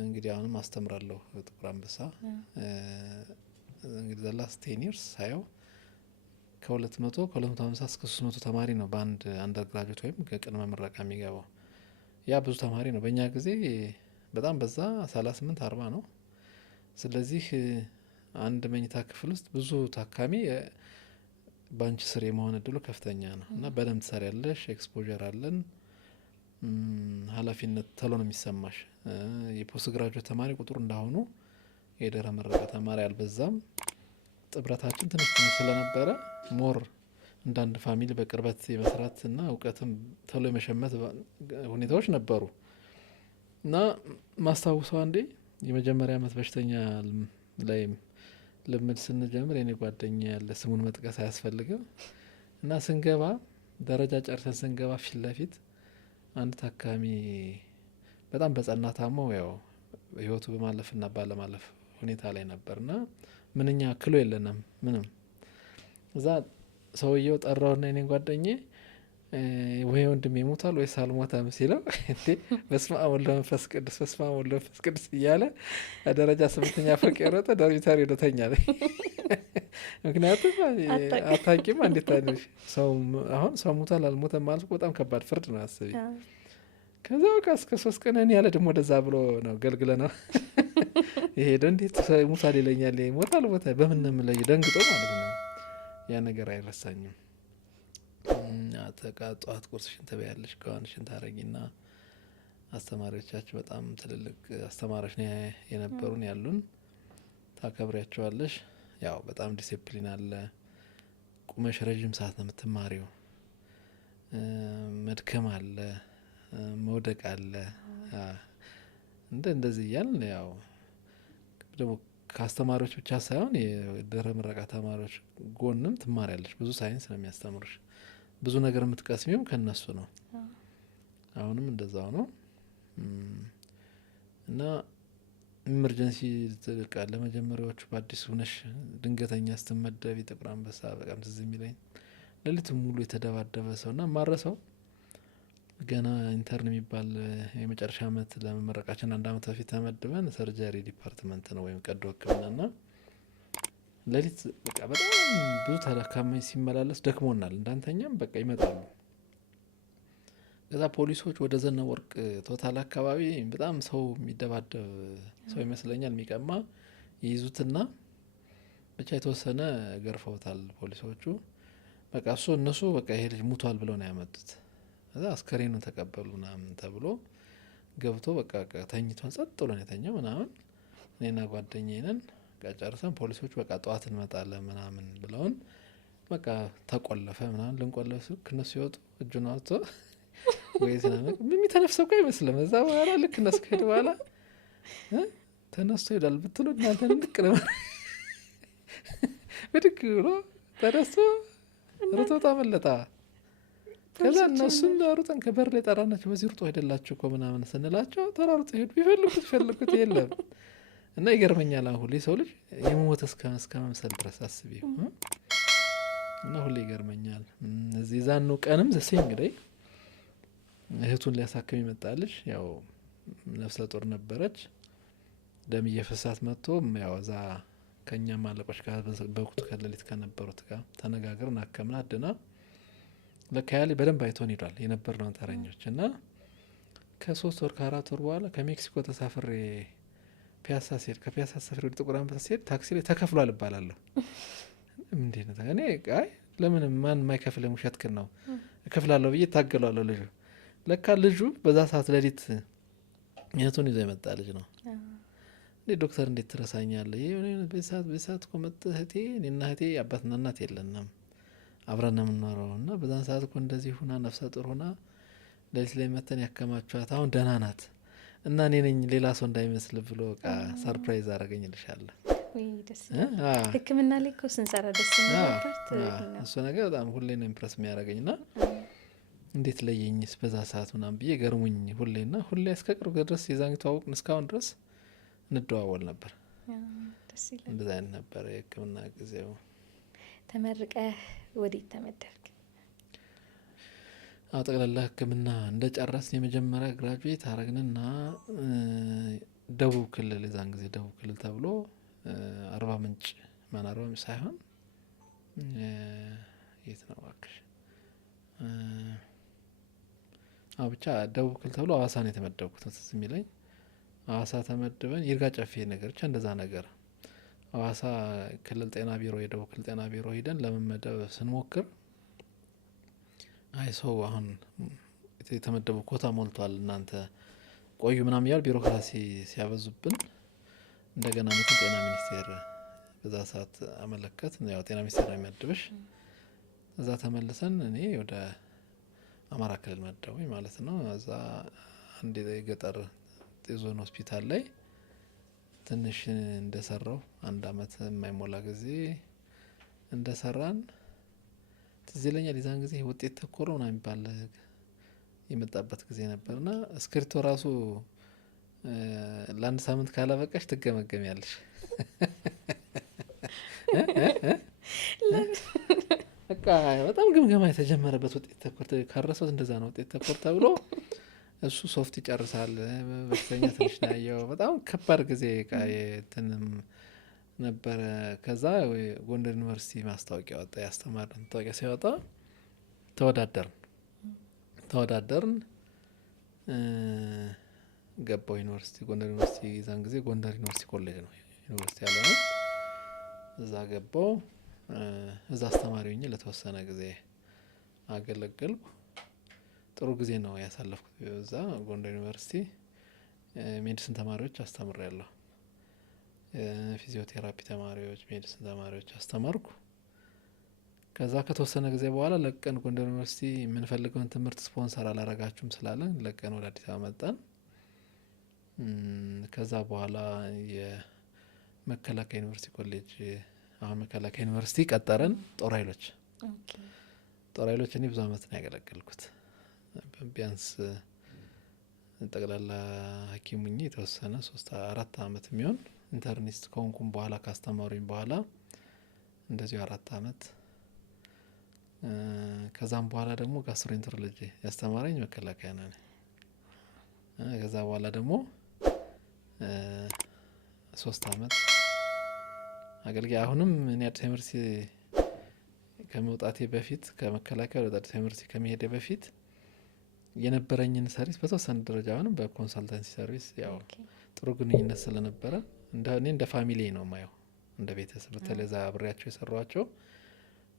እንግዲህ አሁንም አስተምራለሁ ጥቁር አንበሳ። እንግዲህ ዘ ላስት 10 years ሳየው ከ200 ከ250 እስከ 300 ተማሪ ነው በአንድ አንደርግራጁዌት ወይም ቅድመ ምረቃ የሚገባው። ያ ብዙ ተማሪ ነው። በእኛ ጊዜ በጣም በዛ 38-40 ነው። ስለዚህ አንድ መኝታ ክፍል ውስጥ ብዙ ታካሚ ባንች ስር የመሆን እድሉ ከፍተኛ ነው እና በደንብ ትሰሪያለሽ። ኤክስፖዠር አለን። ኃላፊነት ተሎ ነው የሚሰማሽ። የፖስት ግራጁዌት ተማሪ ቁጥሩ እንዳሁኑ የድህረ ምረቃ ተማሪ አልበዛም። ጥብረታችን ትንሽ ስለነበረ ሞር እንዳንድ ፋሚሊ በቅርበት የመስራት እና እውቀትም ተሎ የመሸመት ሁኔታዎች ነበሩ። እና ማስታውሰው አንዴ የመጀመሪያ አመት በሽተኛ ላይ ልምድ ስንጀምር የኔ ጓደኛ ያለ ስሙን መጥቀስ አያስፈልግም እና ስንገባ ደረጃ ጨርሰን ስንገባ ፊት ለፊት አንድ ታካሚ በጣም በጸና ታሞ ያው ህይወቱ በማለፍና ባለማለፍ ሁኔታ ላይ ነበርና ምንኛ ክሎ የለንም ምንም። እዛ ሰውየው ጠራውና የኔን ጓደኛዬ ወይ ወንድሜ ሞቷል ወይስ አልሞተም ሲለው እንዴ በስመ አብ ወወልድ ወመንፈስ ቅዱስ በስመ አብ ወወልድ ወመንፈስ ቅዱስ እያለ ደረጃ 8ኛ ፎቅ የሮጠ ዶርሚተሪ ወደተኛ ላይ ምክንያቱም አታውቂም እንዴት ታዲያ ሰው አሁን ሰው ሞቷል አልሞተም ማለት በጣም ከባድ ፍርድ ነው አስቢ። ከዛ በቃ እስከ 3 ቀን ያለ ደግሞ ወደዛ ብሎ ነው ገልግለ ነው ይሄደ እንዴት ሙሳሌ ይለኛል ሞታል ሞታ በምን ነው የምለየው ደንግጦ ማለት ነው። ያ ነገር አይረሳኝም። ጠዋት ቁርስሽን ትበያለሽ ከዋንሽን ታረጊና አስተማሪዎቻችን በጣም ትልልቅ አስተማሪዎች ነው የነበሩን ያሉን ታከብሪያቸዋለሽ። ያው በጣም ዲሲፕሊን አለ። ቁመሽ ረጅም ሰዓት ነው የምትማሪው። መድከም አለ፣ መውደቅ አለ። እንደዚህ እያልን ያው ደግሞ ከአስተማሪዎች ብቻ ሳይሆን የድህረ ምረቃ ተማሪዎች ጎንም ትማሪያለሽ። ብዙ ሳይንስ ነው የሚያስተምሩሽ። ብዙ ነገር የምትቀስሚውም ከነሱ ነው። አሁንም እንደዛው ነው እና ኢመርጀንሲ ጥቃ ለመጀመሪያዎቹ በአዲስ ሆነሽ ድንገተኛ ስትመደቢ ጥቁር አንበሳ በጣም ትዝ የሚለኝ ሌሊት ሙሉ የተደባደበ ሰውና ማረሰው ገና ኢንተርን የሚባል የመጨረሻ አመት ለመመረቃችን 1 አመት በፊት ተመድበን ሰርጀሪ ዲፓርትመንት ነው ወይም ቀዶ ሕክምናና ሌሊት በቃ በጣም ብዙ ታካሚ ሲመላለስ ደክሞናል። እንዳንተኛም በቃ ይመጣሉ። ከዛ ፖሊሶች ወደ ዘነበ ወርቅ ቶታል አካባቢ በጣም ሰው የሚደባደብ ሰው ይመስለኛል የሚቀማ ይይዙትና ብቻ የተወሰነ ገርፈውታል ፖሊሶቹ። በቃ እነሱ በቃ ይሄ ልጅ ሙቷል ብለው ነው ያመጡት። ከዛ አስከሬኑን ተቀበሉ ምናምን ተብሎ ገብቶ በቃ ተኝቷል ጸጥ ብሎ ነው የተኛው ምናምን። እኔና ጓደኛዬ ነን ጨርሰን ፖሊሶች በቃ ጠዋት እንመጣለን ምናምን ብለውን በቃ ተቆለፈ ምናምን ልንቆለፍ እነሱ ሲወጡ እጁን አውጥቶ ወይ ዝናመቅ የሚተነፍሰው እኮ አይመስልም። እዛ በኋላ ልክ እነሱ ከሄዱ በኋላ ተነስቶ ይሄዳል ብትሉ እናንተ ንቅ ነው ብድግ ብሎ ተነስቶ ሩጦ ታመለጣ። ከዛ እነሱን ሩጠን ከበር ላይ ጠራናቸው። በዚህ ሩጦ ሄደላችሁ እኮ ምናምን ስንላቸው ተራሩጦ ሄዱ። ቢፈልጉት የለም እና ይገርመኛል። አሁን ሁሌ ሰው ልጅ የሞተ እስከ መምሰል ድረስ አስቢው እና ሁሌ ይገርመኛል። እዚህ ዛኑ ቀንም ዘሴ እንግዲህ እህቱን ሊያሳክም ይመጣልሽ። ያው ነፍሰ ጡር ነበረች። ደም እየፈሳት መጥቶ ያው እዛ ከኛ ማለቆች ጋር በወቅቱ ከሌሊት ከነበሩት ጋር ተነጋግረን አከምና አድና ለካያሌ በደንብ አይቶን ሄዷል የነበርነውን ተረኞች እና ከ3 ወር ከ4 ወር በኋላ ከሜክሲኮ ተሳፍሬ ፒያሳ ሲሄድ ከፒያሳ ሰፈር ወደ ጥቁር አንበሳ ሲሄድ ታክሲ ላይ ተከፍሏል እባላለሁ። እንዴት ነው እኔ አይ ለምን ማን የማይከፍል ውሸትክን ነው እከፍላለሁ ብዬ ታገላለሁ። ልጁ ለካ ልጁ በዛ ሰዓት ሌሊት የቱን ይዞ የመጣ ልጅ ነው። እንዴ ዶክተር እንዴት ትረሳኛለህ? ይሄ በሰዓት እኮ መጥተህ እህቴ እኔና እህቴ አባትና እናት የለንም አብረን ነው የምንኖረው እና በዛን ሰዓት እኮ እንደዚህ ሁና ነፍሰ ጡር ሁና ሌሊት ላይ መተን ያከማቿት አሁን ደህና ናት እና እኔ ነኝ ሌላ ሰው እንዳይመስል ብሎ በቃ ሰርፕራይዝ አደረገኝልሻለሁ። ወይ ደስ ሕክምና ላይ እኮ ስንሰራ ደስ የሚያደርግ እሱ ነገር በጣም ሁሌ ነው ኢምፕረስ የሚያደርገኝና እንዴት ለየኝስ በዛ ሰዓት ምናምን ብዬ ገርሙኝ ሁሌና ሁሌ እስከ ቅርብ ድረስ የዛን ተዋወቅን እስካሁን ድረስ እንደዋወል ነበር። ደስ ይላል። እንደዛ አይነት ነበር የሕክምና ጊዜው። ተመርቀህ ወዴት ተመደብክ? ጠቅላላ ሕክምና እንደጨረስን የመጀመሪያ ግራጁዌት አረግንና ደቡብ ክልል የዛን ጊዜ ደቡብ ክልል ተብሎ አርባ ምንጭ ሳይሆን የት ነው እባክሽ ብቻ ደቡብ ክልል ተብሎ ሀዋሳ ነው የተመደብኩት ትዝ የሚለኝ። ሀዋሳ ተመድበን ይርጋ ጨፌ ነገር ብቻ እንደዛ ነገር ሀዋሳ ክልል ጤና ቢሮ የደቡብ ክልል ጤና ቢሮ ሂደን ለመመደብ ስንሞክር አይ ሰው አሁን የተመደቡ ኮታ ሞልቷል እናንተ ቆዩ ምናምን እያሉ ቢሮክራሲ ሲያበዙብን እንደገና ምክን ጤና ሚኒስቴር በዛ ሰዓት አመለከት። ያው ጤና ሚኒስቴር ነው የሚመድብሽ። እዛ ተመልሰን እኔ ወደ አማራ ክልል መደቡኝ ማለት ነው። እዛ አንድ የገጠር ወልቂጤ ዞን ሆስፒታል ላይ ትንሽ እንደሰራው 1 አመት የማይሞላ ጊዜ እንደሰራን ትዝ ይለኛል። የዛን ጊዜ ውጤት ተኮር ነው የሚባል የመጣበት ጊዜ ነበርና እስክሪቶ ራሱ ለ1 ሳምንት ካላበቃሽ ትገመገሚያለሽ። በቃ በጣም ግምገማ የተጀመረበት ውጤት ተኮር ካረሰው እንደዛ ነው። ውጤት ተኮር ተብሎ እሱ ሶፍት ይጨርሳል። በሽተኛ ትንሽ ነው ያየው። በጣም ከባድ ጊዜ እንትንም ነበረ። ከዛ ጎንደር ዩኒቨርሲቲ ማስታወቂያ ወጣ። ያስተማር ማስታወቂያ ሲወጣ ተወዳደርን ገባው ዩኒቨርሲቲ ጎንደር ዩኒቨርሲቲ። ዛን ጊዜ ጎንደር ዩኒቨርሲቲ ኮሌጅ ነው ዩኒቨርሲቲ ያለ ነው። እዛ ገባው። እዛ አስተማሪ ሆኜ ለተወሰነ ጊዜ አገለገልኩ። ጥሩ ጊዜ ነው ያሳለፍኩት። እዛ ጎንደር ዩኒቨርሲቲ ሜዲሲን ተማሪዎች አስተምሬያለሁ። ፊዚዮቴራፒ ተማሪዎች፣ ሜዲሲን ተማሪዎች አስተማርኩ። ከዛ ከተወሰነ ጊዜ በኋላ ለቀን ጎንደር ዩኒቨርሲቲ የምንፈልገውን ትምህርት ስፖንሰር አላረጋችሁም ስላለን ለቀን ወደ አዲስ አበባ መጣን። ከዛ በኋላ የመከላከያ ዩኒቨርሲቲ ኮሌጅ አሁን መከላከያ ዩኒቨርሲቲ ቀጠረን። ጦር ኃይሎች እኔ ብዙ አመት ነው ያገለገልኩት። ቢያንስ ጠቅላላ ሐኪም ሁኜ የተወሰነ 3-4 አመት የሚሆን ኢንተርኒስት ከሆንኩም በኋላ ካስተማሩኝ በኋላ እንደዚሁ 4 አመት። ከዛም በኋላ ደግሞ ጋስትሮኢንተሮሎጂ ያስተማረኝ መከላከያ ነው። ከዛ በኋላ ደግሞ 3 አመት አገልጋይ። አሁንም እኔ አዲስ ዩኒቨርሲቲ ከመውጣቴ በፊት ከመከላከያ ወደ አዲስ ዩኒቨርሲቲ ከመሄዴ በፊት የነበረኝን ሰርቪስ በተወሰነ ደረጃ አሁንም በኮንሳልታንሲ ሰርቪስ ያው ጥሩ ግንኙነት ስለነበረ እኔ እንደ ፋሚሊ ነው ማየው፣ እንደ ቤተሰብ። በተለይ እዛ አብሬያቸው የሰሯቸው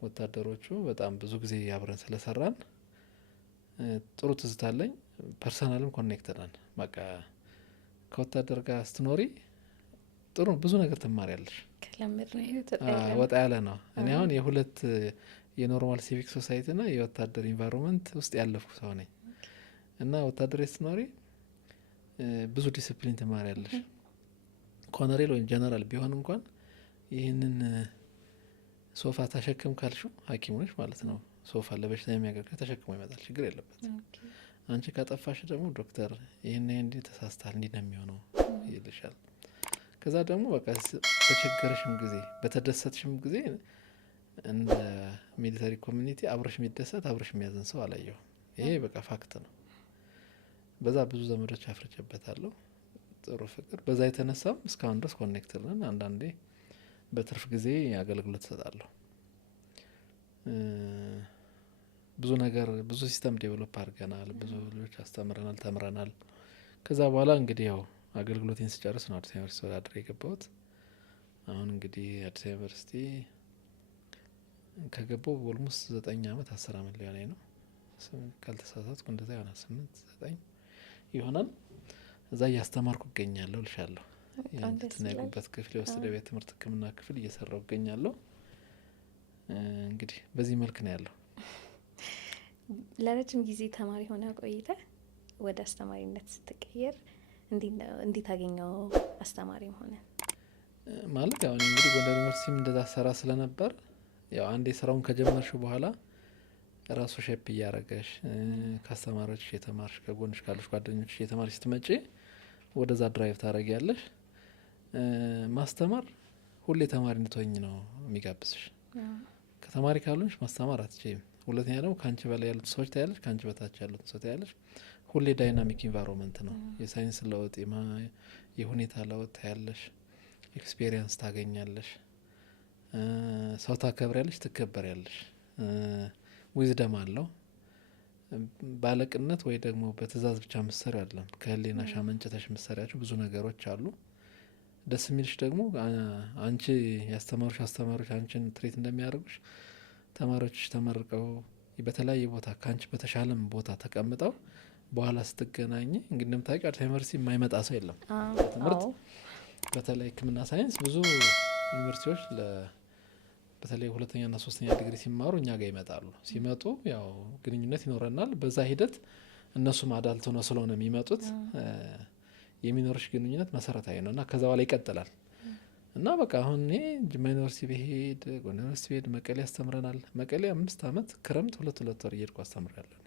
ወታደሮቹ በጣም ብዙ ጊዜ አብረን ስለሰራን ጥሩ ትዝታለኝ። ፐርሰናልም ኮኔክትድ ነን። በቃ ከወታደር ጋር ስትኖሪ ጥሩ ብዙ ነገር ትማሪያለሽ። ወጣ ያለ ነው። እኔ አሁን የሁለት የኖርማል ሲቪክ ሶሳይቲ ና የወታደር ኢንቫይሮንመንት ውስጥ ያለፍኩ ሰው ነኝ እና ወታደር ስትኖሪ ብዙ ዲስፕሊን ትማሪያለሽ። ኮሎኔል ወይም ጀነራል ቢሆን እንኳን ይህንን ሶፋ ተሸክም ካልሽው ሐኪም ነሽ ማለት ነው። ሶፋ ለበሽታ የሚያገለግል ተሸክሞ ይመጣል፣ ችግር የለበት። አንቺ ካጠፋሽ ደግሞ ዶክተር ይህን እንዲህ ተሳስታል እንዲህ ነው የሚሆነው ይልሻል። ከዛ ደግሞ በቃ በቸገረሽም ጊዜ በተደሰትሽም ጊዜ እንደ ሚሊተሪ ኮሚኒቲ አብረሽ የሚደሰት አብረሽ የሚያዘን ሰው አላየው። ይሄ በቃ ፋክት ነው። በዛ ብዙ ዘመዶች አፍርቼበታለሁ። ጥሩ ፍቅር። በዛ የተነሳም እስካሁን ድረስ ኮኔክትድ ነን። አንዳንዴ በትርፍ ጊዜ አገልግሎት እሰጣለሁ። ብዙ ነገር ብዙ ሲስተም ዴቨሎፕ አድርገናል። ብዙ ልጆች አስተምረናል፣ ተምረናል። ከዛ በኋላ እንግዲህ ያው አገልግሎቴን ስጨርስ ነው አዲስ ዩኒቨርሲቲ ተወዳድሬ የገባሁት። አሁን እንግዲህ አዲስ ዩኒቨርሲቲ ከገባው ኦልሞስት 9 አመት 10 አመት ሊሆነኝ ነው ካልተሳሳትኩ። እንደዛ ይሆናል 8-9 ይሆናል። እዛ እያስተማርኩ እገኛለሁ ልሻለሁ። የአንተና የጉበት ክፍል የወሰደ ቤት ትምህርት ሕክምና ክፍል እየሰራው እገኛለሁ። እንግዲህ በዚህ መልክ ነው ያለው። ለረጅም ጊዜ ተማሪ ሆነ ቆይተ ወደ አስተማሪነት ስትቀየር እንዴት አገኘው? አስተማሪም ሆነ ማለት ያው እንግዲህ ጎንደር ዩኒቨርሲቲም እንደዛ ሰራ ስለነበር ያው አንዴ ስራውን ከጀመርሽው በኋላ ራሱ ሼፕ እያረገሽ ከአስተማሪዎች የተማርሽ ከጎንሽ ካሉሽ ጓደኞች የተማርሽ ስትመጪ ወደዛ ድራይቭ ታረጊያለሽ። ማስተማር ሁሌ ተማሪ እንድትሆኝ ነው የሚጋብዝሽ። ከተማሪ ካልሆንሽ ማስተማር አትችይም። ሁለተኛ ደግሞ ከአንቺ በላይ ያሉት ሰዎች ታያለሽ፣ ከአንቺ በታች ያሉት ሰዎች ታያለሽ። ሁሌ ዳይናሚክ ኢንቫይሮንመንት ነው። የሳይንስ ለውጥ የሁኔታ ለውጥ ታያለሽ፣ ኤክስፔሪየንስ ታገኛለሽ፣ ሰው ታከብሪያለሽ፣ ትከበሪያለሽ። ዊዝደም አለው። ባለቅነት ወይ ደግሞ በትእዛዝ ብቻ ምሰሪ አይደለም። ከህሊናሽ አመንጭተሽ ምሰሪያቸው ብዙ ነገሮች አሉ። ደስ የሚልሽ ደግሞ አንቺ ያስተማሩሽ አስተማሪዎች አንቺን ትሬት እንደሚያደርጉሽ ተማሪዎችሽ ተመርቀው በተለያየ ቦታ ከአንቺ በተሻለም ቦታ ተቀምጠው በኋላ ስትገናኝ እንግዲህ እንደምታውቂው አዲስ ዩኒቨርሲቲ የማይመጣ ሰው የለም። ትምህርት በተለይ ሕክምና ሳይንስ ብዙ ዩኒቨርሲቲዎች በተለይ 2ኛና 3ኛ ዲግሪ ሲማሩ እኛ ጋር ይመጣሉ። ሲመጡ ያው ግንኙነት ይኖረናል። በዛ ሂደት እነሱም አዳልት ሆነው ስለሆነ የሚመጡት የሚኖርሽ ግንኙነት መሰረታዊ ነው እና ከዛ በኋላ ይቀጥላል እና በቃ አሁን እኔ ጅማ ዩኒቨርሲቲ ብሄድ ጎንደር ዩኒቨርሲቲ ብሄድ መቀሌ ያስተምረናል። መቀሌ 5 አመት ክረምት 2 ወር እየሄድኩ አስተምራለሁ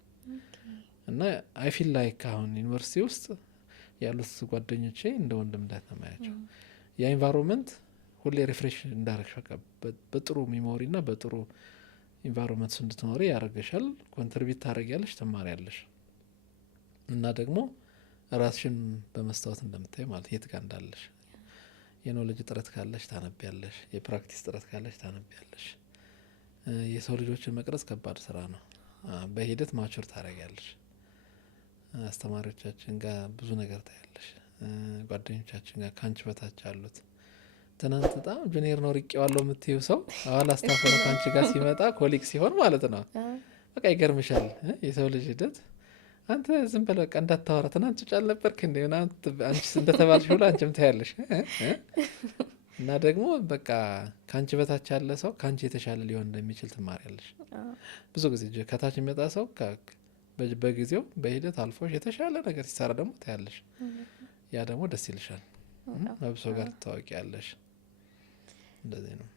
እና አይ ፊል ላይክ አሁን ዩኒቨርሲቲ ውስጥ ያሉት ጓደኞቼ እንደ ወንድም እንዳትማያቸው ያ ኢንቫይሮንመንት ሁሌ ሪፍሬሽ እንዳረግሽ በቃ በጥሩ ሚሞሪ እና በጥሩ ኢንቫይሮንመንት እንድትኖሪ ያደርግሻል። ኮንትሪቢዩት ታደርጊያለሽ፣ ትማሪያለሽ እና ደግሞ ራስሽን በመስታወት እንደምታይ ማለት የት ጋር እንዳለሽ የኖሌጅ ጥረት ካለሽ ታነቢያለሽ፣ የፕራክቲስ ጥረት ካለሽ ታነቢያለሽ። የሰው ልጆችን መቅረጽ ከባድ ስራ ነው። በሂደት ማቹር ታደርጊያለሽ። አስተማሪዎቻችን ጋር ብዙ ነገር ታያለሽ። ጓደኞቻችን ጋር ካንቺ በታች አሉት ትናንት በጣም ጁኒየር ነው ርቄዋለሁ የምትይው ሰው አሁን አስታፍ ነው ካንቺ ጋር ሲመጣ ኮሊግ ሲሆን ማለት ነው በቃ ይገርምሻል። የሰው ልጅ ሂደት አንተ ዝም ብለህ በቃ እንዳታወራ ትናንት ጫል ነበርክ እንደ አንቺ እንደተባልሽ ሁሉ አንቺም ታያለሽ እና ደግሞ በቃ ካንቺ በታች ያለ ሰው ካንቺ የተሻለ ሊሆን እንደሚችል ትማሪያለሽ። ብዙ ጊዜ ከታች የሚመጣ ሰው በጊዜው በሂደት አልፎሽ የተሻለ ነገር ሲሰራ ደግሞ ታያለሽ። ያ ደግሞ ደስ ይልሻል። መብሶ ጋር ትታወቂያለሽ። እንደዚህ ነው።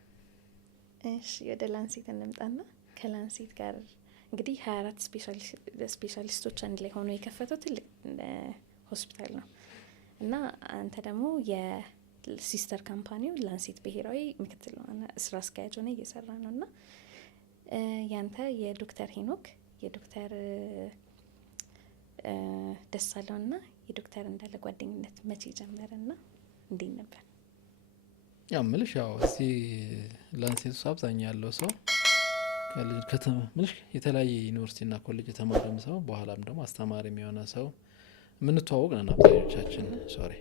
እሺ ወደ ላንሴት እንምጣና ከላንሴት ጋር እንግዲህ 24 ስፔሻሊስቶች አንድ ላይ ሆነው የከፈተው ትልቅ ሆስፒታል ነው እና አንተ ደግሞ የሲስተር ካምፓኒው ላንሴት ብሔራዊ ምክትል ስራ አስኪያጅ ሆነ እየሰራ ነው እና ያንተ የዶክተር ሄኖክ የዶክተር ደሳለው እና የዶክተር እንዳለ ጓደኝነት መቼ ጀመረና እንዴት ነበር? ያው ምልሽ ያው እዚህ ላንሴት ውስጥ አብዛኛው ያለው ሰው ምልሽ የተለያየ ዩኒቨርሲቲና ኮሌጅ የተማረም ሰው በኋላም ደግሞ አስተማሪ የሚሆነ ሰው የምንተዋወቅ ነን አብዛኞቻችን። ሶሪ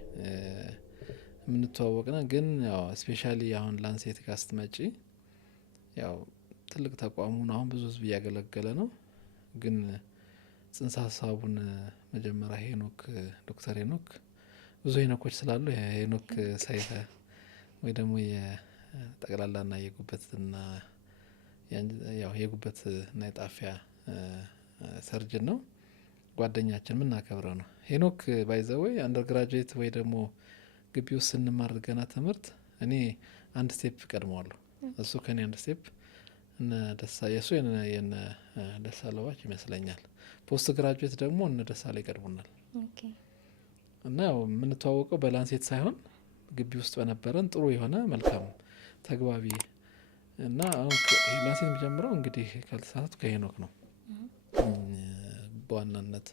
የምንተዋወቅ ነን። ግን ያው ስፔሻሊ አሁን ላንሴት ጋር ስትመጪ ያው ትልቅ ተቋሙን አሁን ብዙ ህዝብ እያገለገለ ነው። ግን ጽንሰ ሀሳቡን መጀመሪያ ሄኖክ ዶክተር ሄኖክ ብዙ ሄኖኮች ስላሉ ሄኖክ ሳይፈ ወይ ደግሞ የጠቅላላና የጉበትና ያው የጉበትና የጣፊያ ሰርጅን ነው። ጓደኛችን ምናከብረው ነው። ሄኖክ ባይዘወይ አንደርግራጁዌት ወይ ደግሞ ግቢ ውስጥ ስንማር ገና ትምህርት እኔ አንድ ስቴፕ ቀድመዋለሁ። እሱ ከኔ አንድ ስቴፕ እነ ደሳ የሱ የነ ደሳ ለዋች ይመስለኛል። ፖስት ግራጁዌት ደግሞ እነ ደሳ ላይ ቀድሙናል። እና ያው የምንተዋወቀው በላንሴት ሳይሆን ግቢ ውስጥ በነበረን ጥሩ የሆነ መልካም ተግባቢ እና አሁን ላንሴት የሚጀምረው እንግዲህ ካልተሳሳቱ ከሄኖክ ነው። በዋናነት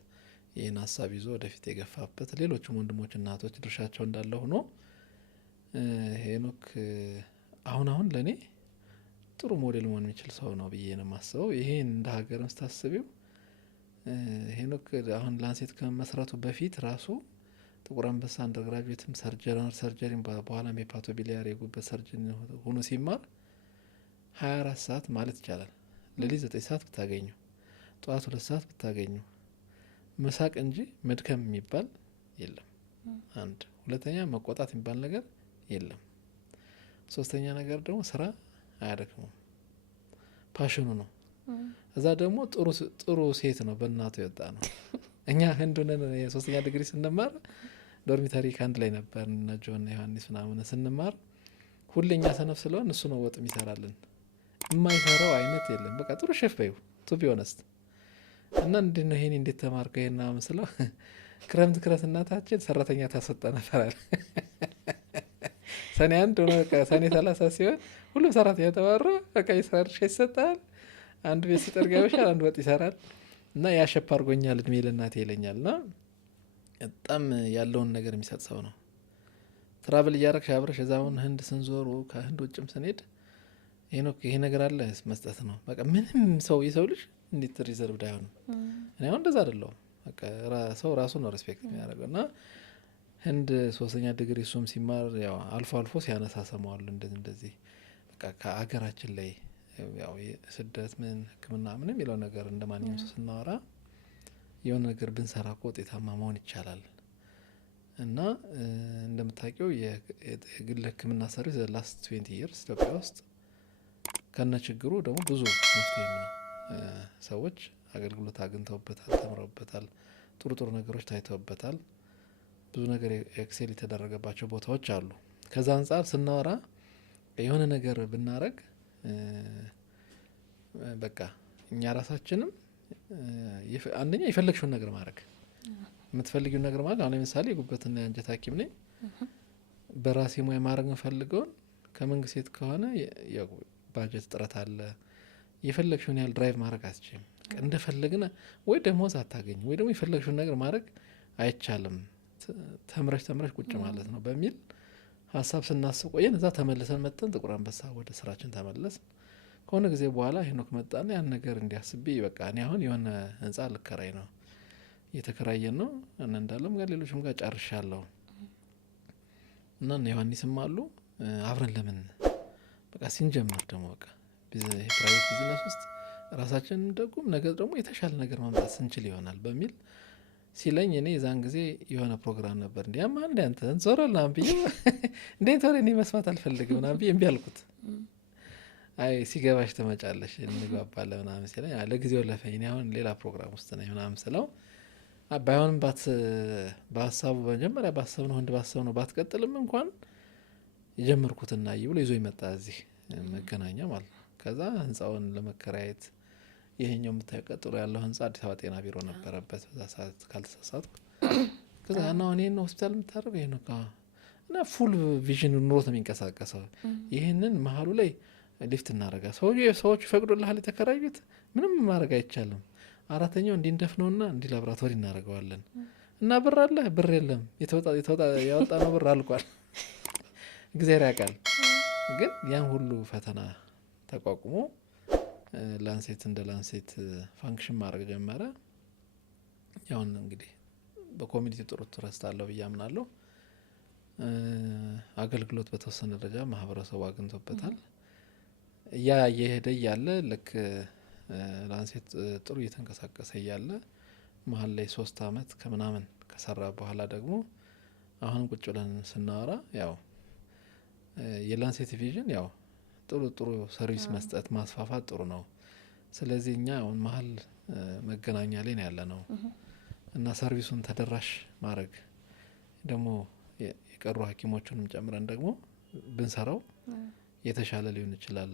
ይህን ሀሳብ ይዞ ወደፊት የገፋበት ሌሎችም ወንድሞች እና እህቶች ድርሻቸው እንዳለ ሆኖ ሄኖክ አሁን ለእኔ ጥሩ ሞዴል መሆን የሚችል ሰው ነው ብዬ ነው የማስበው። ይሄን እንደ ሀገር ስታስቢው ሄኖክ አሁን ላንሴት ከመመስረቱ በፊት ራሱ ጥቁር አንበሳ አንደርግራጁዌትም ሰርጀሪም በኋላም የፓቶቢሊያር የጉበት ሰርጅን ሆኖ ሲማር 24 ሰዓት ማለት ይቻላል ሌሊት 9 ሰዓት ብታገኙ ጠዋት 2 ሰዓት ብታገኙ መሳቅ እንጂ መድከም የሚባል የለም። አንድ ሁለተኛ መቆጣት የሚባል ነገር የለም። ሶስተኛ ነገር ደግሞ ስራ አያደክሙም። ፓሽኑ ነው። እዛ ደግሞ ጥሩ ሴት ነው። በእናቱ የወጣ ነው። እኛ ህንዱንን የሶስተኛ ዲግሪ ስንማር ዶርሚተሪ ከአንድ ላይ ነበር እና ጆና ዮሐንስ ምናምን ስንማር ሁሌኛ ሰነፍ ስለሆን እሱ ነው ወጥ የሚሰራልን። የማይሰራው አይነት የለም። በቃ ጥሩ ሼፍ በዩ ቱ ቢ ኦነስት እና እንዴት ነው ይሄን እንዴት ተማርከው ይሄን መስለው ክረምት እናታችን ሰራተኛ ታሰጣ ነበራል። ሰኔ 1 ሆነ ሰኔ 30 ሲሆን ሁሉም ሰራተኛ ተባሮ በቃ ይሰርሽ ይሰጣል። አንድ ቤት ሲጠርግ ያበሻል፣ አንድ ወጥ ይሰራል እና ያሸፕ አድርጎኛል እድሜ ለእናቴ ይለኛል። እና በጣም ያለውን ነገር የሚሰጥ ሰው ነው። ትራቭል እያረግሽ አብረሽ እዛውን ህንድ ስንዞሩ ከህንድ ውጭም ስንሄድ ሄኖክ ይሄ ነገር አለ መስጠት ነው። በቃ ምንም ሰው የሰው ልጅ እንዴት ሪዘርቭድ አይሆንም። እኔ አሁን እንደዛ አይደለሁም። በቃ ሰው ራሱ ነው ሪስፔክት የሚያደርገው እና ህንድ 3ኛ ዲግሪ እሱም ሲማር ያው አልፎ ሲያነሳ ሰማዋለሁ እንደዚህ በቃ ከአገራችን ላይ ያው ስደት ምን ሕክምና ምን የሚለው ነገር እንደማንኛውም ሰው ስናወራ የሆነ ነገር ብንሰራ እኮ ውጤታማ መሆን ይቻላል እና እንደምታውቂው የግል ሕክምና ሰርቪስ ላስት 20 years ኢትዮጵያ ውስጥ ከነ ችግሩ ደግሞ ብዙ መፍትሄ ነው። ሰዎች አገልግሎት አግኝተውበታል፣ ተምረውበታል፣ ጥሩ ነገሮች ታይተውበታል። ብዙ ነገር ኤክሴል የተደረገባቸው ቦታዎች አሉ። ከዛ አንጻር ስናወራ የሆነ ነገር ብናረግ በቃ እኛ ራሳችንም አንደኛ የፈለግሽውን ነገር ማድረግ የምትፈልጊውን ነገር ማለት አሁን ለምሳሌ የጉበትና የአንጀት ሐኪም ነኝ። በራሴ ሙያ ማድረግ የምፈልገውን ከመንግስት ቤት ከሆነ ባጀት ጥረት አለ። የፈለግሽውን ያህል ድራይቭ ማድረግ አትችልም። እንደፈለግን ወይ ደሞዝ አታገኝ ወይ ደግሞ የፈለግሽውን ነገር ማድረግ አይቻልም። ተምረሽ ቁጭ ማለት ነው በሚል ሀሳብ ስናስብ ቆየን። እዛ ተመልሰን መጥተን ጥቁር አንበሳ ወደ ስራችን ተመለስ። ከሆነ ጊዜ በኋላ ሄኖክ መጣና ያን ነገር እንዲያስብ በቃ እኔ አሁን የሆነ ህንጻ ልከራይ ነው እየተከራየን ነው እና እንዳለም ጋር ሌሎችም ጋር ጨርሻለሁ እና ዮሐንስም አሉ አብረን ለምን በቃ ሲንጀምር ደግሞ በቃ ፕራይቬት ቢዝነስ ውስጥ ራሳችን እንደጉም ነገር ደግሞ የተሻለ ነገር ማምጣት ስንችል ይሆናል በሚል ሲለኝ እኔ የዛን ጊዜ የሆነ ፕሮግራም ነበር እንዲያማ እንደ አንተ ዞረልና ብዬ እንዴት ወሬ እኔ መስማት አልፈልግም ና ብዬ እምቢ አልኩት። አይ ሲገባሽ ትመጫለሽ እንግባባለን ምናምን ሲለኝ ለጊዜው ለፈኝ እኔ አሁን ሌላ ፕሮግራም ውስጥ ነኝ ምናምን ስለው ባይሆንም በሀሳቡ መጀመሪያ ባሰብነው እንደ ባሰብነው ባትቀጥልም እንኳን የጀመርኩትና ብሎ ይዞ ይመጣ እዚህ መገናኛ ማለት ነው። ከዛ ህንጻውን ለመከራየት ይሄኛው የምታየው ቀጥሎ ያለው ህንጻ አዲስ አበባ ጤና ቢሮ ነበረበት በዛ ሰዓት ካልተሳሳትኩ። ከዛ ነው እኔን ሆስፒታል የምታደርገው ይሄ ነው እና ፉል ቪዥን ኑሮት ነው የሚንቀሳቀሰው። ይህንን መሀሉ ላይ ሊፍት እናደርጋ ሰዎቹ ይፈቅዱልሃል የተከራዩት ምንም ማድረግ አይቻልም። አራተኛው እንዲንደፍነውና እንዲ ላብራቶሪ እናደርገዋለን እና ብር አለ ብር የለም ያወጣ ነው ብር አልቋል። እግዚአብሔር ያውቃል። ግን ያን ሁሉ ፈተና ተቋቁሞ ላንሴት እንደ ላንሴት ፋንክሽን ማድረግ ጀመረ። ያውን እንግዲህ በኮሚኒቲ ጥሩ ትረስት አለው ብዬ አምናለሁ። አገልግሎት በተወሰነ ደረጃ ማህበረሰቡ አግኝቶበታል። ያ እየሄደ እያለ ልክ ላንሴት ጥሩ እየተንቀሳቀሰ እያለ መሀል ላይ 3 አመት ከምናምን ከሰራ በኋላ ደግሞ አሁን ቁጭ ብለን ስናወራ ያው የላንሴት ቪዥን ያው ጥሩ ሰርቪስ መስጠት ማስፋፋት ጥሩ ነው። ስለዚህ እኛ አሁን መሀል መገናኛ ላይ ነው ያለ ነው እና ሰርቪሱን ተደራሽ ማድረግ ደግሞ የቀሩ ሐኪሞቹንም ጨምረን ደግሞ ብንሰራው የተሻለ ሊሆን ይችላል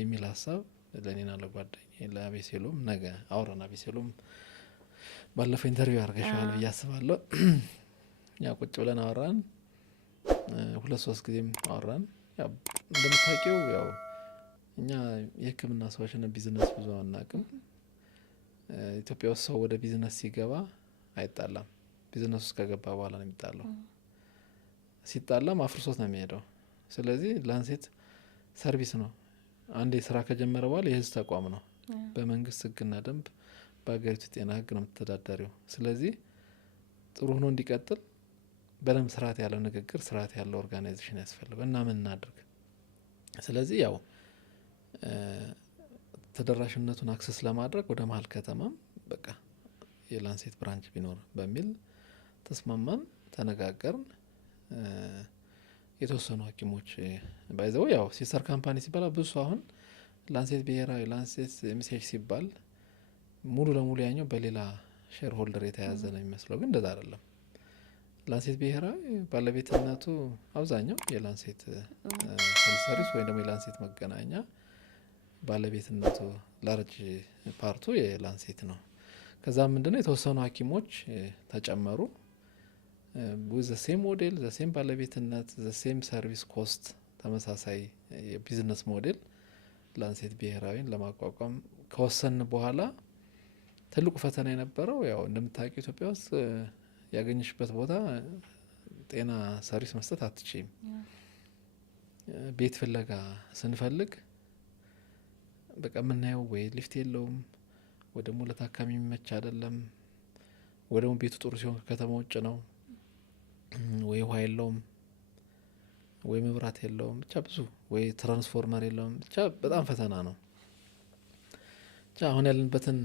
የሚል ሀሳብ ለኔና ለጓደኛዬ ለአቤሴሎም ነገ አውራን አቤሴሎም ባለፈው ኢንተርቪው አድርገሻል ብዬ አስባለሁ። ያ ቁጭ ብለን አወራን 2-3 ጊዜም አወራን። ያው እንደምታውቂው ያው እኛ የሕክምና ሰዎች ነን። ቢዝነስ ብዙ አናውቅም። ኢትዮጵያ ውስጥ ሰው ወደ ቢዝነስ ሲገባ አይጣላም። ቢዝነስ ውስጥ ከገባ በኋላ ነው የሚጣላው። ሲጣላም አፍርሶት ነው የሚሄደው። ስለዚህ ላንሴት ሰርቪስ ነው። አንዴ ስራ ከጀመረ በኋላ የህዝብ ተቋም ነው። በመንግስት ህግና ደንብ በሀገሪቱ ጤና ህግ ነው የምትተዳደሪው። ስለዚህ ጥሩ ሆኖ እንዲቀጥል በደንብ ስርዓት ያለው ንግግር ስርዓት ያለው ኦርጋናይዜሽን ያስፈልጋል እና ምን እናድርግ። ስለዚህ ያው ተደራሽነቱን አክሰስ ለማድረግ ወደ መሀል ከተማም በቃ የላንሴት ብራንች ቢኖር በሚል ተስማማን፣ ተነጋገርን። የተወሰኑ ሐኪሞች ባይዘው ያው ሲስተር ካምፓኒ ሲባል ብዙ አሁን ላንሴት ብሔራዊ ላንሴት ኤምሲኤች ሲባል ሙሉ ለሙሉ ያኛው በሌላ ሼር ሆልደር የተያዘ ነው የሚመስለው፣ ግን እንደዛ አይደለም። ላንሴት ብሔራዊ ባለቤትነቱ አብዛኛው የላንሴት ሰርቪስ ወይም ደግሞ የላንሴት መገናኛ ባለቤትነቱ ላርጅ ፓርቱ የላንሴት ነው። ከዛ ምንድነው የተወሰኑ ሐኪሞች ተጨመሩ። with the same ሞዴል the same ባለቤትነት the same ሰርቪስ ኮስት ተመሳሳይ የቢዝነስ ሞዴል ላንሴት ብሔራዊን ለማቋቋም ከወሰን በኋላ ትልቁ ፈተና የነበረው ያው እንደምታውቂው ኢትዮጵያ ውስጥ ያገኘሽበት ቦታ ጤና ሰርቪስ መስጠት አትችይም። ቤት ፍለጋ ስንፈልግ በቃ የምናየው ወይ ሊፍት የለውም ወይ ደግሞ ለታካሚ የሚመች አይደለም ወይ ደግሞ ቤቱ ጥሩ ሲሆን ከከተማ ውጭ ነው ወይ ውሃ የለውም ወይ መብራት የለውም ብቻ ብዙ ወይ ትራንስፎርመር የለውም ብቻ በጣም ፈተና ነው። ብቻ አሁን ያለንበትን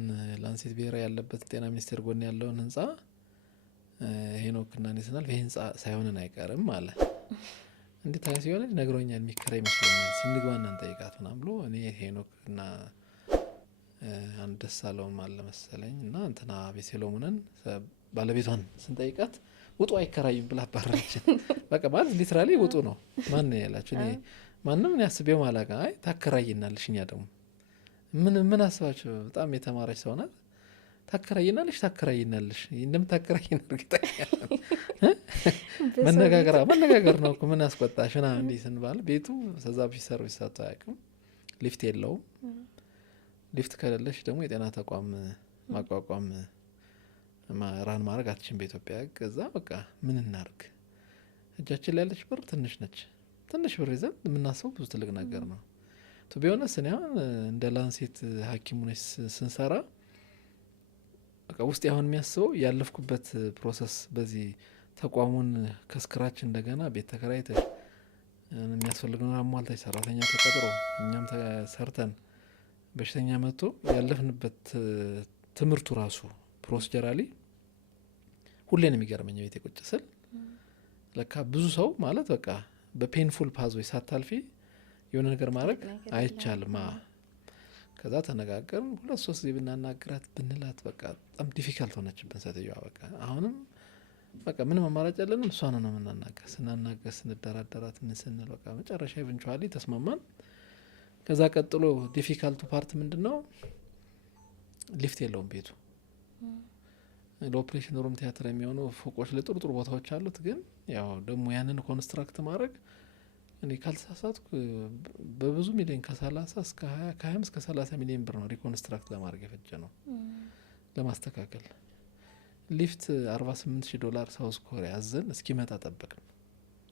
ላንሴት ብሔራዊ ያለበት ጤና ሚኒስቴር ጎን ያለውን ህንጻ ሄኖክና ኔስናል ይሄ ህንጻ ሳይሆንን አይቀርም አለ። እንዴት ታዲያ ሲሆን ነግሮኛል የሚከራይ ይመስለኛል ሲንግባና እንጠይቃት ምናምን ብሎ እኔ ሄኖክና አንድ ደሳለውም አለ መሰለኝ እና እንትና ቤሴሎሙንን ባለቤቷን ስንጠይቃት ውጡ አይከራዩም ብላ አባረረችን። በቃ ማለት ሊትራሊ ውጡ ነው። ማን ያላችሁ? እኔ ማንም ያስቤው ማላቃ አይ ታከራይናለሽ። እኛ ደግሞ ምን አስባችሁ? በጣም የተማረች ሰው ናት። ታከራይናለሽ እንደምታከራይን እርግጠኛ መነጋገር ነው እኮ ምን አስቆጣሽ ምናምን እንዲህ ስንባል ቤቱ ከዛ በፊት ሰርቪስ ሰጥቶ አያውቅም። ሊፍት የለውም። ሊፍት ከሌለሽ ደግሞ የጤና ተቋም ማቋቋም ራን ማድረግ አትችም በኢትዮጵያ። ከዛ በቃ ምን እናርግ? እጃችን ላይ ያለች ብር ትንሽ ነች። ትንሽ ብር ይዘን የምናስበው ብዙ ትልቅ ነገር ነው። ቱ ቢሆነስ እኔ አሁን እንደ ላንሴት ሐኪሙ ነኝ ስንሰራ በቃ ውስጥ አሁን የሚያስበው ያለፍኩበት ፕሮሰስ በዚህ ተቋሙን ከስክራች እንደገና ቤት ተከራይተሽ የሚያስፈልገውን አሟልተሽ ሰራተኛ ተቀጥሮ እኛም ሰርተን በሽተኛ መጥቶ ያለፍንበት ትምህርቱ ራሱ ፕሮሲጀራሊ ሁሌን የሚገርመኝ ቤት ቁጭ ስል ለካ ብዙ ሰው ማለት በቃ በፔንፉል ፓዝዌይ ሳታልፊ የሆነ ነገር ማድረግ አይቻልም። ከዛ ተነጋገርን 2-3 ጊዜ ብናናግራት ብንላት በቃ በጣም ዲፊካልት ሆነችብን ሴትዮዋ። በቃ አሁንም በቃ ምንም አማራጭ ያለንም እሷ ነው የምናናገር። ስናናገር ስንደራደራት ምን ስንል በቃ መጨረሻ ኢቨንቹዋሊ ተስማማን። ከዛ ቀጥሎ ዲፊካልቱ ፓርት ምንድነው? ሊፍት የለውም ቤቱ። ለኦፕሬሽን ሩም ቲያትር የሚሆኑ ፎቆች ላይ ጥሩ ቦታዎች አሉት። ግን ያው ደግሞ ያንን ኮንስትራክት ማድረግ እኔ ካልተሳሳትኩ በብዙ ሚሊዮን ከ30 እስከ 20 ከ25 እስከ 30 ሚሊዮን ብር ነው ሪኮንስትራክት ለማድረግ የፈጀ ነው ለማስተካከል። ሊፍት $48,000 ሳውዝ ኮሪያ አዘን እስኪመጣ ጠበቅን።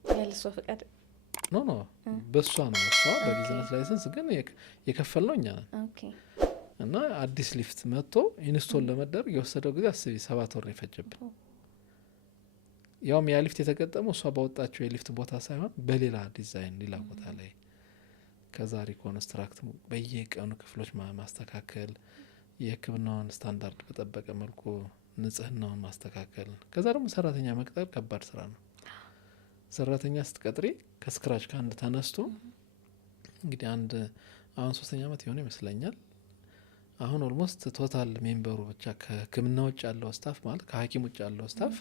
ያለሷ ፈቃድ ኖ በሷ ነው። እሷ በቢዝነስ ላይሰንስ ግን የከፈልነው እኛ ነን። እና አዲስ ሊፍት መጥቶ ኢንስቶል ለመደረግ የወሰደው ጊዜ 7 ወር ነው የፈጀብን። ያውም ያ ሊፍት የተገጠመው እሷ ባወጣቸው የሊፍት ቦታ ሳይሆን በሌላ ዲዛይን ሌላ ቦታ ላይ። ከዛ ሪኮንስትራክት በየቀኑ ክፍሎች ማስተካከል፣ የሕክምናውን ስታንዳርድ በጠበቀ መልኩ ንጽህናውን ማስተካከል። ከዛ ደግሞ ሰራተኛ መቅጠር ከባድ ስራ ነው። ሰራተኛ ስትቀጥሪ ከስክራች ከአንድ ተነስቶ እንግዲህ አሁን 3ኛ ዓመት የሆነ ይመስለኛል። አሁን ኦልሞስት ቶታል ሜምበሩ ብቻ ከሕክምና ውጭ ያለው ስታፍ ማለት ከሐኪም ውጭ ያለው ስታፍ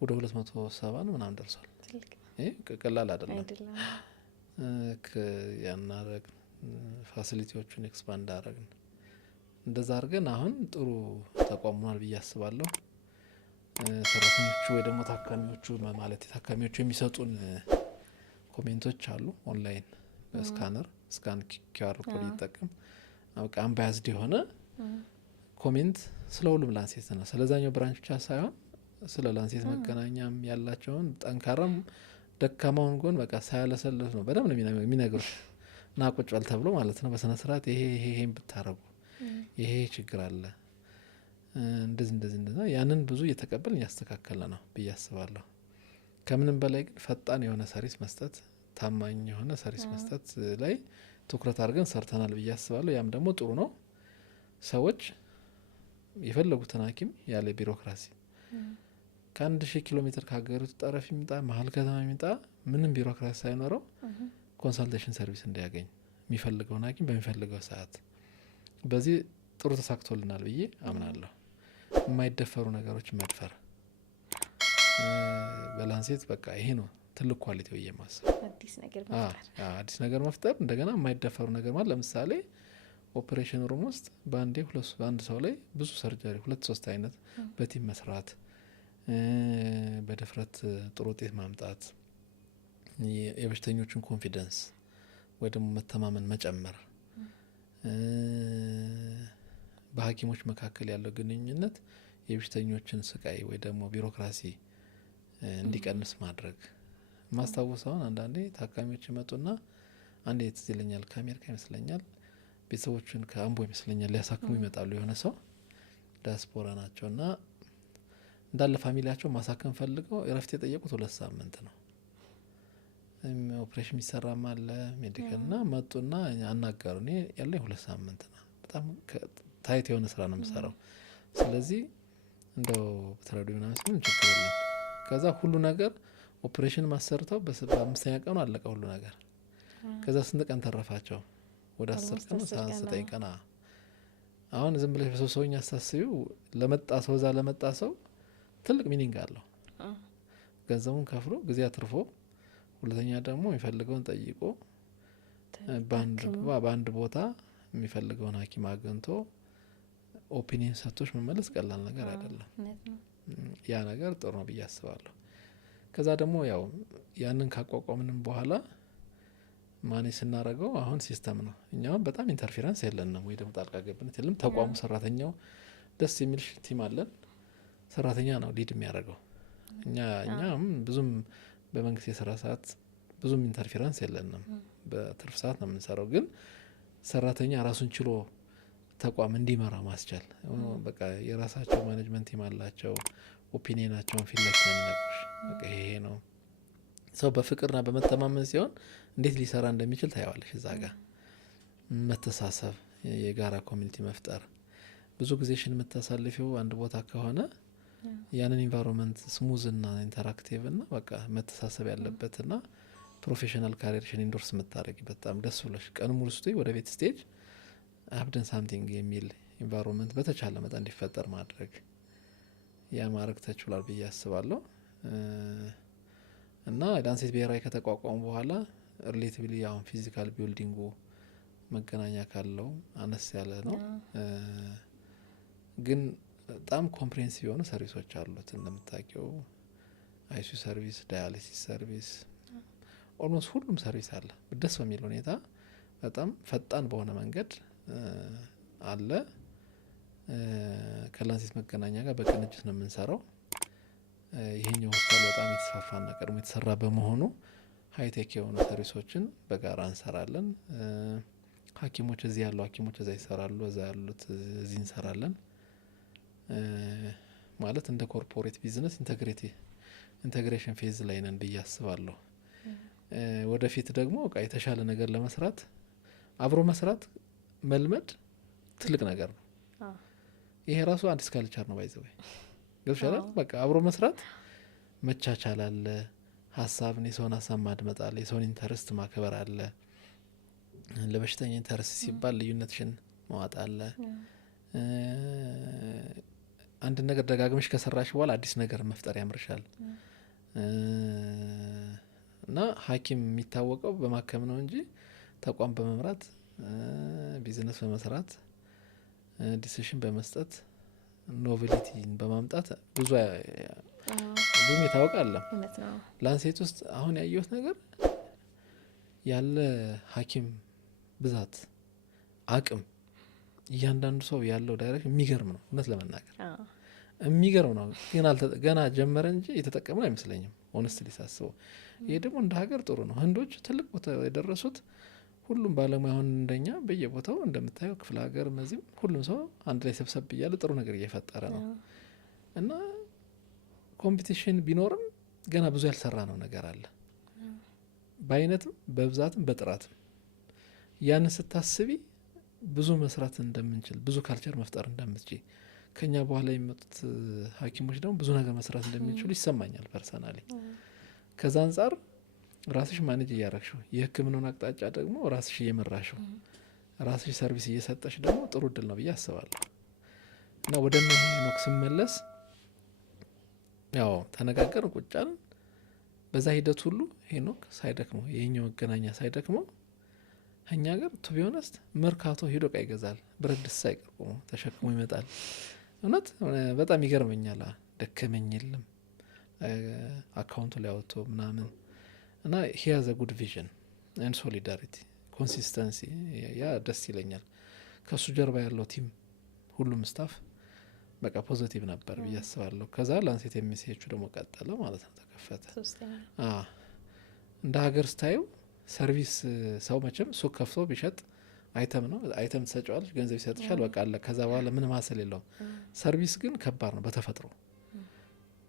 ወደ 270 ምናምን ደርሷል። ይሄ ቀላል አይደለም። ያናረግ ፋሲሊቲዎቹን ኤክስፓንድ አረግን። እንደዛ አድርገን አሁን ጥሩ ተቋም ሆኗል ብዬ አስባለሁ። ሰራተኞቹ ወይ ደግሞ ታካሚዎቹ ማለት ታካሚዎቹ የሚሰጡን ኮሜንቶች አሉ ኦንላይን በስካነር ስካን ኪዩአር ኮድ ይጠቀም አውቃ አምባያዝድ የሆነ ኮሜንት ስለ ሁሉም ላንሴት ነው። ስለዛኛው ብራንች ብቻ ሳይሆን ስለ ላንሴት መገናኛም ያላቸውን ጠንካራም ደካማውን ጎን በቃ ሳያለሰልስ ነው በደንብ ነው የሚነግሩት። ና ቁጭ በል ተብሎ ማለት ነው በስነ ስርዓት ይሄን ብታረጉ ይሄ ችግር አለ እንደዚህ ያንን ብዙ እየተቀበልን እያስተካከለ ነው ብዬ አስባለሁ። ከምንም በላይ ግን ፈጣን የሆነ ሰርቪስ መስጠት፣ ታማኝ የሆነ ሰርቪስ መስጠት ላይ ትኩረት አድርገን ሰርተናል ብዬ አስባለሁ። ያም ደግሞ ጥሩ ነው። ሰዎች የፈለጉትን ሐኪም ያለ ቢሮክራሲ ከ1000 ኪሎ ሜትር ከሀገሪቱ ጠረፍ ይምጣ መሀል ከተማ ይምጣ ምንም ቢሮክራሲ ሳይኖረው ኮንሳልቴሽን ሰርቪስ እንዲያገኝ የሚፈልገውን ሐኪም በሚፈልገው ሰዓት በዚህ ጥሩ ተሳክቶልናል ብዬ አምናለሁ። የማይደፈሩ ነገሮች መድፈር በላንሴት በቃ ይሄ ነው ትልቅ ኳሊቲ ብዬ ማስብ። አዲስ ነገር መፍጠር እንደገና የማይደፈሩ ነገር ማለት ለምሳሌ ኦፕሬሽን ሩም ውስጥ በአንድ ሰው ላይ ብዙ ሰርጀሪ 2-3 አይነት በቲም መስራት፣ በድፍረት ጥሩ ውጤት ማምጣት፣ የበሽተኞችን ኮንፊደንስ ወይ ደግሞ መተማመን መጨመር፣ በሐኪሞች መካከል ያለው ግንኙነት የበሽተኞችን ስቃይ ወይ ደግሞ ቢሮክራሲ እንዲቀንስ ማድረግ። ማስታወሳውን አንዳንዴ ታካሚዎች ይመጡና አንዴ ትዝ ይለኛል ከአሜሪካ ይመስለኛል ቤተሰቦችን ከአምቦ ይመስለኛል ሊያሳክሙ ይመጣሉ። የሆነ ሰው ዲያስፖራ ናቸውና እንዳለ ፋሚሊያቸው ማሳከም ፈልገው እረፍት የጠየቁት 2 ሳምንት ነው። ኦፕሬሽን ይሰራም አለ ሜዲካል ና መጡና አናገሩ። እኔ ያለኝ 2 ሳምንት ነው። በጣም ታይት የሆነ ስራ ነው የምሰራው። ስለዚህ እንደው በተረዱ ምናምን ምን ችግር የለም። ከዛ ሁሉ ነገር ኦፕሬሽን ማሰርተው በ5ኛ ቀኑ አለቀ ሁሉ ነገር። ከዛ ስንት ቀን ተረፋቸው? ወደ 10 ቀን 9 ቀን። አሁን ዝም ብለሽ በሰውኛ አሳስቢው ለመጣ ሰው ትልቅ ሚኒንግ አለው። ገንዘቡን ከፍሎ ጊዜ አትርፎ፣ ሁለተኛ ደግሞ የሚፈልገውን ጠይቆ በአንድ ቦታ የሚፈልገውን ሐኪም አግኝቶ ኦፒኒየን ሰጥቶሽ መመለስ ቀላል ነገር አይደለም። ያ ነገር ጥሩ ነው ብዬ አስባለሁ። ከዛ ደግሞ ያው ያንን ካቋቋምንም በኋላ ማኔጅ ስናደርገው አሁን ሲስተም ነው። እኛም በጣም ኢንተርፌረንስ የለንም ወይ ደግሞ ጣልቃ ገብነት የለም። ተቋሙ ሰራተኛው ደስ የሚል ቲም አለን። ሰራተኛ ነው ሊድ የሚያደርገው። እኛም ብዙም በመንግስት የስራ ሰዓት ብዙም ኢንተርፌረንስ የለንም። በትርፍ ሰዓት ነው የምንሰራው። ግን ሰራተኛ ራሱን ችሎ ተቋም እንዲመራ ማስቻል በቃ የራሳቸው ማኔጅመንት ቲም አላቸው። ኦፒኒየናቸውን ፊት ለፊት ነው የሚነግሩሽ። በቃ ይሄ ነው ሰው በፍቅርና በመተማመን ሲሆን እንዴት ሊሰራ እንደሚችል ታየዋለሽ። እዛ ጋር መተሳሰብ፣ የጋራ ኮሚኒቲ መፍጠር። ብዙ ጊዜሽን የምታሳልፊው አንድ ቦታ ከሆነ ያንን ኢንቫይሮንመንት ስሙዝና ኢንተራክቲቭ ና በቃ መተሳሰብ ያለበትና ፕሮፌሽናል ካሪየርሽን ኢንዶርስ የምታደረጊ በጣም ደስ ብሎሽ ቀን ሙሉ ስቴ ወደ ቤት ስቴጅ አብደን ሳምቲንግ የሚል ኢንቫይሮንመንት በተቻለ መጠን እንዲፈጠር ማድረግ ያ ማድረግ ተችሏል ብዬ አስባለሁ። እና ላንሴት ብሔራዊ ከተቋቋሙ በኋላ ሪሌቲቭሊ አሁን ፊዚካል ቢልዲንጉ መገናኛ ካለው አነስ ያለ ነው። ግን በጣም ኮምፕሬሄንሲቭ የሆኑ ሰርቪሶች አሉት። እንደምታውቂው አይሲዩ ሰርቪስ፣ ዳያሊሲስ ሰርቪስ፣ ኦልሞስት ሁሉም ሰርቪስ አለ። ደስ በሚል ሁኔታ በጣም ፈጣን በሆነ መንገድ አለ። ከላንሴት መገናኛ ጋር በቅንጅት ነው የምንሰራው። ይሄኛው ሆስፒታል በጣም የተስፋፋና ቀድሞ የተሰራ በመሆኑ ሀይቴክ የሆኑ ሰርቪሶችን በጋራ እንሰራለን። ሐኪሞች እዚህ ያሉ ሐኪሞች እዛ ይሰራሉ፣ እዛ ያሉት እዚህ እንሰራለን። ማለት እንደ ኮርፖሬት ቢዝነስ ኢንቴግሬሽን ፌዝ ላይ ነን ብዬ አስባለሁ። ወደፊት ደግሞ በቃ የተሻለ ነገር ለመስራት አብሮ መስራት መልመድ ትልቅ ነገር ነው። ይሄ ራሱ አዲስ ካልቸር ነው ባይዘው ገብሻላ። በቃ አብሮ መስራት መቻቻል አለ። ሀሳብን የሰውን ሀሳብ ማድመጥ አለ። የሰውን ኢንተረስት ማክበር አለ። ለበሽተኛ ኢንተረስት ሲባል ልዩነትሽን ማዋጥ አለ። አንድ ነገር ደጋግመሽ ከሰራሽ በኋላ አዲስ ነገር መፍጠር ያምርሻል። እና ሐኪም የሚታወቀው በማከም ነው እንጂ ተቋም በመምራት ቢዝነስ በመስራት ዲሲሽን በመስጠት ኖቬሊቲን በማምጣት ብዙም የታወቀ አለ። ላንሴት ውስጥ አሁን ያየሁት ነገር ያለ ሐኪም ብዛት አቅም እያንዳንዱ ሰው ያለው ዳይሬክሽን የሚገርም ነው። እውነት ለመናገር የሚገርም ነው። ግን ገና ጀመረ እንጂ የተጠቀመ አይመስለኝም ሆነስትሊ ሳስበው። ይሄ ደግሞ እንደ ሀገር ጥሩ ነው። ህንዶች ትልቅ ቦታ የደረሱት ሁሉም ባለሙያ አሁን እንደኛ በየቦታው እንደምታየው ክፍለ ሀገር እነዚህም ሁሉም ሰው አንድ ላይ ሰብሰብ እያለ ጥሩ ነገር እየፈጠረ ነው። እና ኮምፒቲሽን ቢኖርም ገና ብዙ ያልሰራ ነው ነገር አለ፣ በአይነትም በብዛትም በጥራትም። ያንን ስታስቢ ብዙ መስራት እንደምንችል፣ ብዙ ካልቸር መፍጠር እንደምትችል፣ ከኛ በኋላ የሚመጡት ሐኪሞች ደግሞ ብዙ ነገር መስራት እንደሚችሉ ይሰማኛል ፐርሰናሊ። ከዛ አንጻር ራስሽ ማኔጅ እያረግሽው የሕክምናውን አቅጣጫ ደግሞ ራስሽ እየመራሽው ራስሽ ሰርቪስ እየሰጠሽ ደግሞ ጥሩ እድል ነው ብዬ አስባለሁ። እና ወደ ሄኖክ ስመለስ ያው ተነጋገርን ቁጫን በዛ ሂደት ሁሉ ሄኖክ ሳይደክመው የኛው መገናኛ ሳይደክመው እኛ ጋር ቱ ቢሆነስት መርካቶ ሄዶ እቃ ይገዛል። ብረት ድስት ሳይቀርቁሞ ተሸክሞ ይመጣል። እውነት በጣም ይገርመኛል። ደከመኝ የለም አካውንቱ ላይ አወጥቶ ምናምን እና ሂያዘ ጉድ ቪዥን ኤንድ ሶሊዳሪቲ ኮንሲስተንሲ ያ ደስ ይለኛል። ከሱ ጀርባ ያለው ቲም ሁሉም ስታፍ በቃ ፖዚቲቭ ነበር ብዬ አስባለሁ። ከዛ ላንሴት የሚሴቹ ደግሞ ቀጠለ ማለት ነው፣ ተከፈተ። እንደ ሀገር ስታዩ ሰርቪስ ሰው መቼም ሱቅ ከፍቶ ቢሸጥ አይተም ነው፣ አይተም ትሰጫዋለች፣ ገንዘብ ይሰጥሻል፣ በቃ አለ። ከዛ በኋላ ምን ማሰል የለውም። ሰርቪስ ግን ከባድ ነው በተፈጥሮ።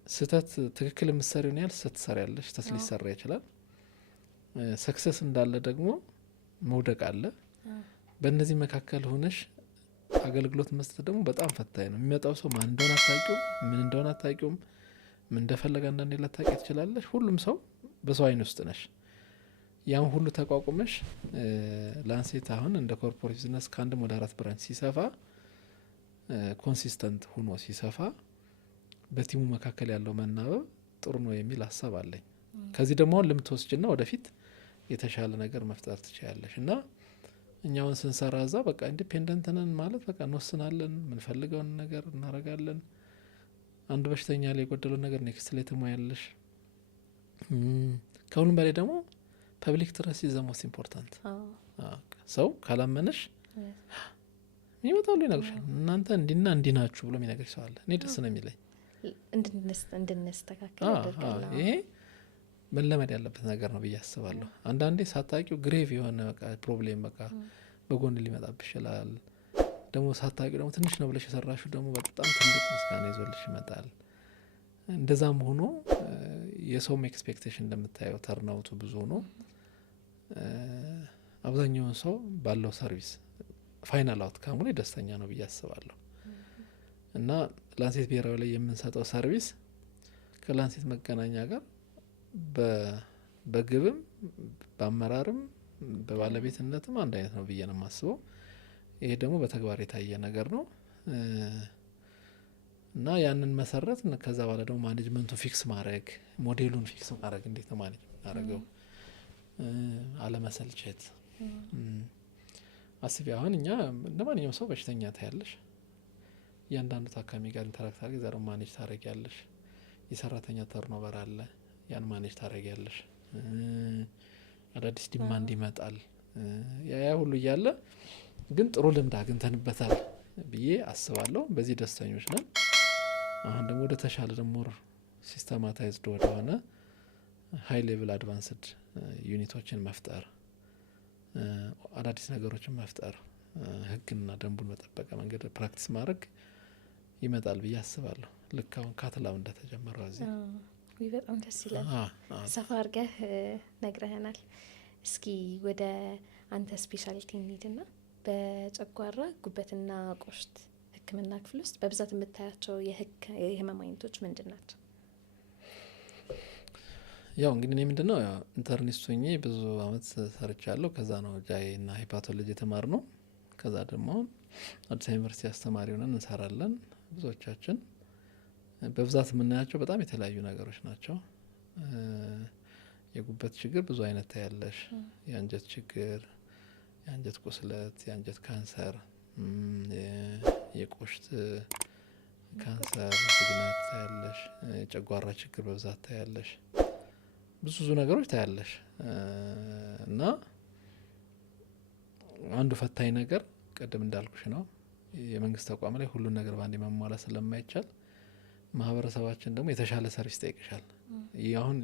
ስህተት ትክክል የምትሰሪውን ያህል ስህተት ትሰሪያለሽ፣ ስህተት ሊሰራ ይችላል። ሰክሰስ እንዳለ ደግሞ መውደቅ አለ። በእነዚህ መካከል ሆነሽ አገልግሎት መስጠት ደግሞ በጣም ፈታኝ ነው። የሚመጣው ሰው ማን እንደሆነ አታውቂውም፣ ምን እንደሆነ አታውቂውም፣ ምን እንደፈለገ አንዳንዴ ላታውቂ ትችላለሽ። ሁሉም ሰው በሰው አይን ውስጥ ነሽ። ያን ሁሉ ተቋቁመሽ ላንሴት አሁን እንደ ኮርፖሬት ቢዝነስ ከአንድም ወደ 4 ብራንች ሲሰፋ ኮንሲስተንት ሁኖ ሲሰፋ በቲሙ መካከል ያለው መናበብ ጥሩ ነው የሚል ሀሳብ አለኝ። ከዚህ ደግሞ ልምትወስጅና ወደፊት የተሻለ ነገር መፍጠር ትችላለሽ። እና እኛውን ስንሰራ እዛ በቃ ኢንዲፔንደንት ነን ማለት በቃ እንወስናለን፣ ምንፈልገውን ነገር እናረጋለን። አንድ በሽተኛ ላይ የጎደለውን ነገር ኔክስት ላይ ትሞያለሽ። ከሁሉም በላይ ደግሞ ፐብሊክ ትረስት ኢዝ ዘ ሞስት ኢምፖርታንት። ሰው ካላመነሽ ይመጣሉ ይነግሩሻል። እናንተ እንዲና እንዲ ናችሁ ብሎ የሚነግርሽ ሰው አለ። እኔ ደስ ነው የሚለኝ እንድንስተካከል ያደርጋል። ይሄ መለመድ ያለበት ነገር ነው ብዬ አስባለሁ። አንዳንዴ ሳታቂው ግሬቭ የሆነ በቃ ፕሮብሌም በቃ በጎን ሊመጣብሽ ይችላል። ደግሞ ሳታቂው ደግሞ ትንሽ ነው ብለሽ የሰራሽው ደግሞ በጣም ትልቅ ምስጋና ይዞልሽ ይመጣል። እንደዛም ሆኖ የሰውም ኤክስፔክቴሽን እንደምታየው ተርናውቱ ብዙ ነው። አብዛኛውን ሰው ባለው ሰርቪስ ፋይናል አውትካሙ ላይ ደስተኛ ነው ብዬ አስባለሁ። እና ላንሴት ብሔራዊ ላይ የምንሰጠው ሰርቪስ ከላንሴት መገናኛ ጋር በግብም በአመራርም በባለቤትነትም አንድ አይነት ነው ብዬ ነው የማስበው። ይሄ ደግሞ በተግባር የታየ ነገር ነው። እና ያንን መሰረት ከዛ በኋላ ደግሞ ማኔጅመንቱን ፊክስ ማድረግ፣ ሞዴሉን ፊክስ ማድረግ፣ እንዴት ነው ማኔጅ እናደርገው፣ አለመሰልቸት። አስቢ አሁን እኛ እንደ ማንኛውም ሰው በሽተኛ ታያለሽ፣ እያንዳንዱ ታካሚ ጋር ኢንተራክት አድርገሽ ዛሬ ማኔጅ ታደርጊያለሽ። የሰራተኛ ተርኖቨር አለ፣ ያን ማኔጅ ታደርጊያለሽ። አዳዲስ ዲማንድ ይመጣል። ያ ሁሉ እያለ ግን ጥሩ ልምድ አግኝተንበታል ብዬ አስባለሁ። በዚህ ደስተኞች ነን። አሁን ደግሞ ወደ ተሻለ ደግሞ ሲስተማታይዝድ ወደሆነ ሀይ ሌቭል አድቫንስድ ዩኒቶችን መፍጠር፣ አዳዲስ ነገሮችን መፍጠር፣ ህግና ደንቡን በጠበቀ መንገድ ፕራክቲስ ማድረግ ይመጣል ብዬ አስባለሁ። ልክ አሁን ካትላም እንደተጀመረው እዚህ በጣም ደስ ይላል። ሰፋ አድርገህ ነግረህናል። እስኪ ወደ አንተ ስፔሻሊቲ እንሂድና በጨጓራ ጉበትና ቆሽት ሕክምና ክፍል ውስጥ በብዛት የምታያቸው የህመም አይነቶች ምንድን ናቸው? ያው እንግዲህ እኔ ምንድነው ኢንተርኒስት ሆኜ ብዙ አመት ሰርቻለሁ። ከዛ ነው ጃይና ሄፓቶሎጂ የተማር ነው። ከዛ ደግሞ አዲስ ዩኒቨርሲቲ አስተማሪ ሆነን እንሰራለን። ብዙዎቻችን በብዛት የምናያቸው በጣም የተለያዩ ነገሮች ናቸው። የጉበት ችግር ብዙ አይነት ታያለሽ። የአንጀት ችግር፣ የአንጀት ቁስለት፣ የአንጀት ካንሰር፣ የቆሽት ካንሰር ድግነት ታያለሽ። የጨጓራ ችግር በብዛት ታያለሽ። ብዙ ነገሮች ታያለሽ። እና አንዱ ፈታኝ ነገር ቅድም እንዳልኩሽ ነው። የመንግስት ተቋም ላይ ሁሉን ነገር ባንዴ ማሟላት ስለማይቻል ማህበረሰባችን ደግሞ የተሻለ ሰርቪስ ጠይቅሻል። ይህ አሁን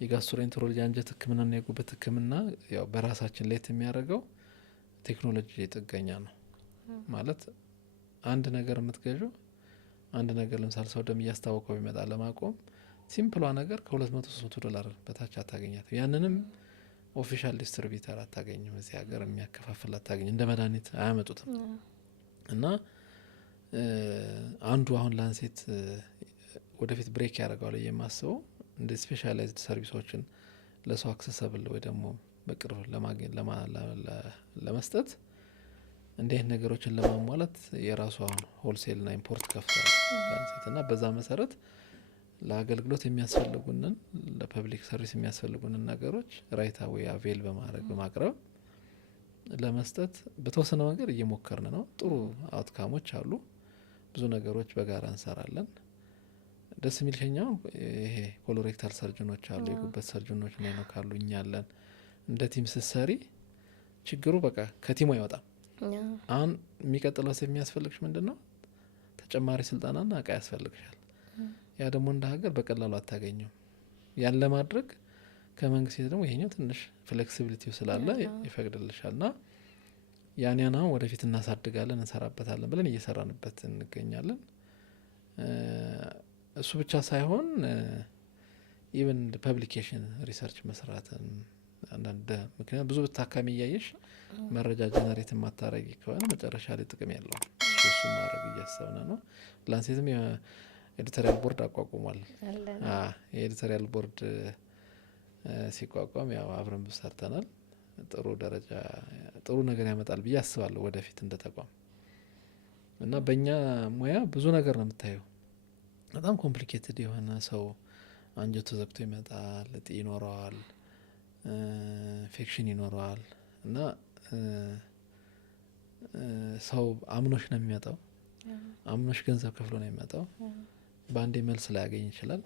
የጋስትሮኢንተሮሎጂ አንጀት ህክምናና የጉበት ህክምና ያው በራሳችን ሌት የሚያደርገው ቴክኖሎጂ ጥገኛ ነው። ማለት አንድ ነገር የምትገዢው አንድ ነገር ለምሳሌ ሰው ደም እያስታወቀው ቢመጣ ለማቆም ሲምፕሏ ነገር $200-300 በታች አታገኛት። ያንንም ኦፊሻል ዲስትሪቢዩተር አታገኝም። እዚህ ሀገር የሚያከፋፍል አታገኝ። እንደ መድኃኒት አያመጡትም። እና አንዱ አሁን ላንሴት ወደፊት ብሬክ ያደርገዋል የማስበው እንደ ስፔሻላይዝድ ሰርቪሶችን ለሰው አክሰሰብል ወይ ደግሞ በቅርብ ለማግኘት ለመስጠት እንዲህ ነገሮችን ለማሟላት የራሱ አሁን ሆልሴልና ኢምፖርት ከፍቷል ላንሴት። እና በዛ መሰረት ለአገልግሎት የሚያስፈልጉንን ለፐብሊክ ሰርቪስ የሚያስፈልጉንን ነገሮች ራይት አዌይ አቬል በማድረግ በማቅረብ ለመስጠት በተወሰነ መንገድ እየሞከርን ነው። ጥሩ አውትካሞች አሉ። ብዙ ነገሮች በጋራ እንሰራለን። ደስ የሚል ሸኛው ይሄ ኮሎሬክታል ሰርጅኖች አሉ፣ የጉበት ሰርጅኖች ነው ካሉ እኛ አለን። እንደ ቲም ስትሰሪ ችግሩ በቃ ከቲሙ አይወጣም። አሁን የሚቀጥለው የሚያስፈልግሽ ምንድነው? ተጨማሪ ስልጠናና እቃ ያስፈልግሻል። ያ ደግሞ እንደ ሀገር በቀላሉ አታገኘም። ያን ለማድረግ ከመንግስት ደግሞ ይሄኛው ትንሽ ፍሌክሲቢሊቲው ስላለ ይፈቅድልሻል። ና ያን አሁን ወደፊት እናሳድጋለን፣ እንሰራበታለን ብለን እየሰራንበት እንገኛለን። እሱ ብቻ ሳይሆን ኢቨን ፐብሊኬሽን ሪሰርች መስራትን አንዳንድ ምክንያት ብዙ ታካሚ እያየሽ መረጃ ጀነሬት የማታረጊ ከሆነ መጨረሻ ላይ ጥቅም ያለው እሱ ማድረግ እያሰብን ነው። ላንሴትም ኤዲቶሪያል ቦርድ አቋቁሟል። የኤዲቶሪያል ቦርድ ሲቋቋም ያው አብረን ብዙ ሰርተናል። ጥሩ ደረጃ ጥሩ ነገር ያመጣል ብዬ አስባለሁ ወደፊት እንደ ተቋም። እና በእኛ ሙያ ብዙ ነገር ነው የምታየው። በጣም ኮምፕሊኬትድ የሆነ ሰው አንጀቱ ዘግቶ ይመጣል፣ እጢ ይኖረዋል፣ ኢንፌክሽን ይኖረዋል እና ሰው አምኖሽ ነው የሚመጣው። አምኖሽ ገንዘብ ከፍሎ ነው የሚመጣው። በአንዴ መልስ ላይ ያገኝ ይችላል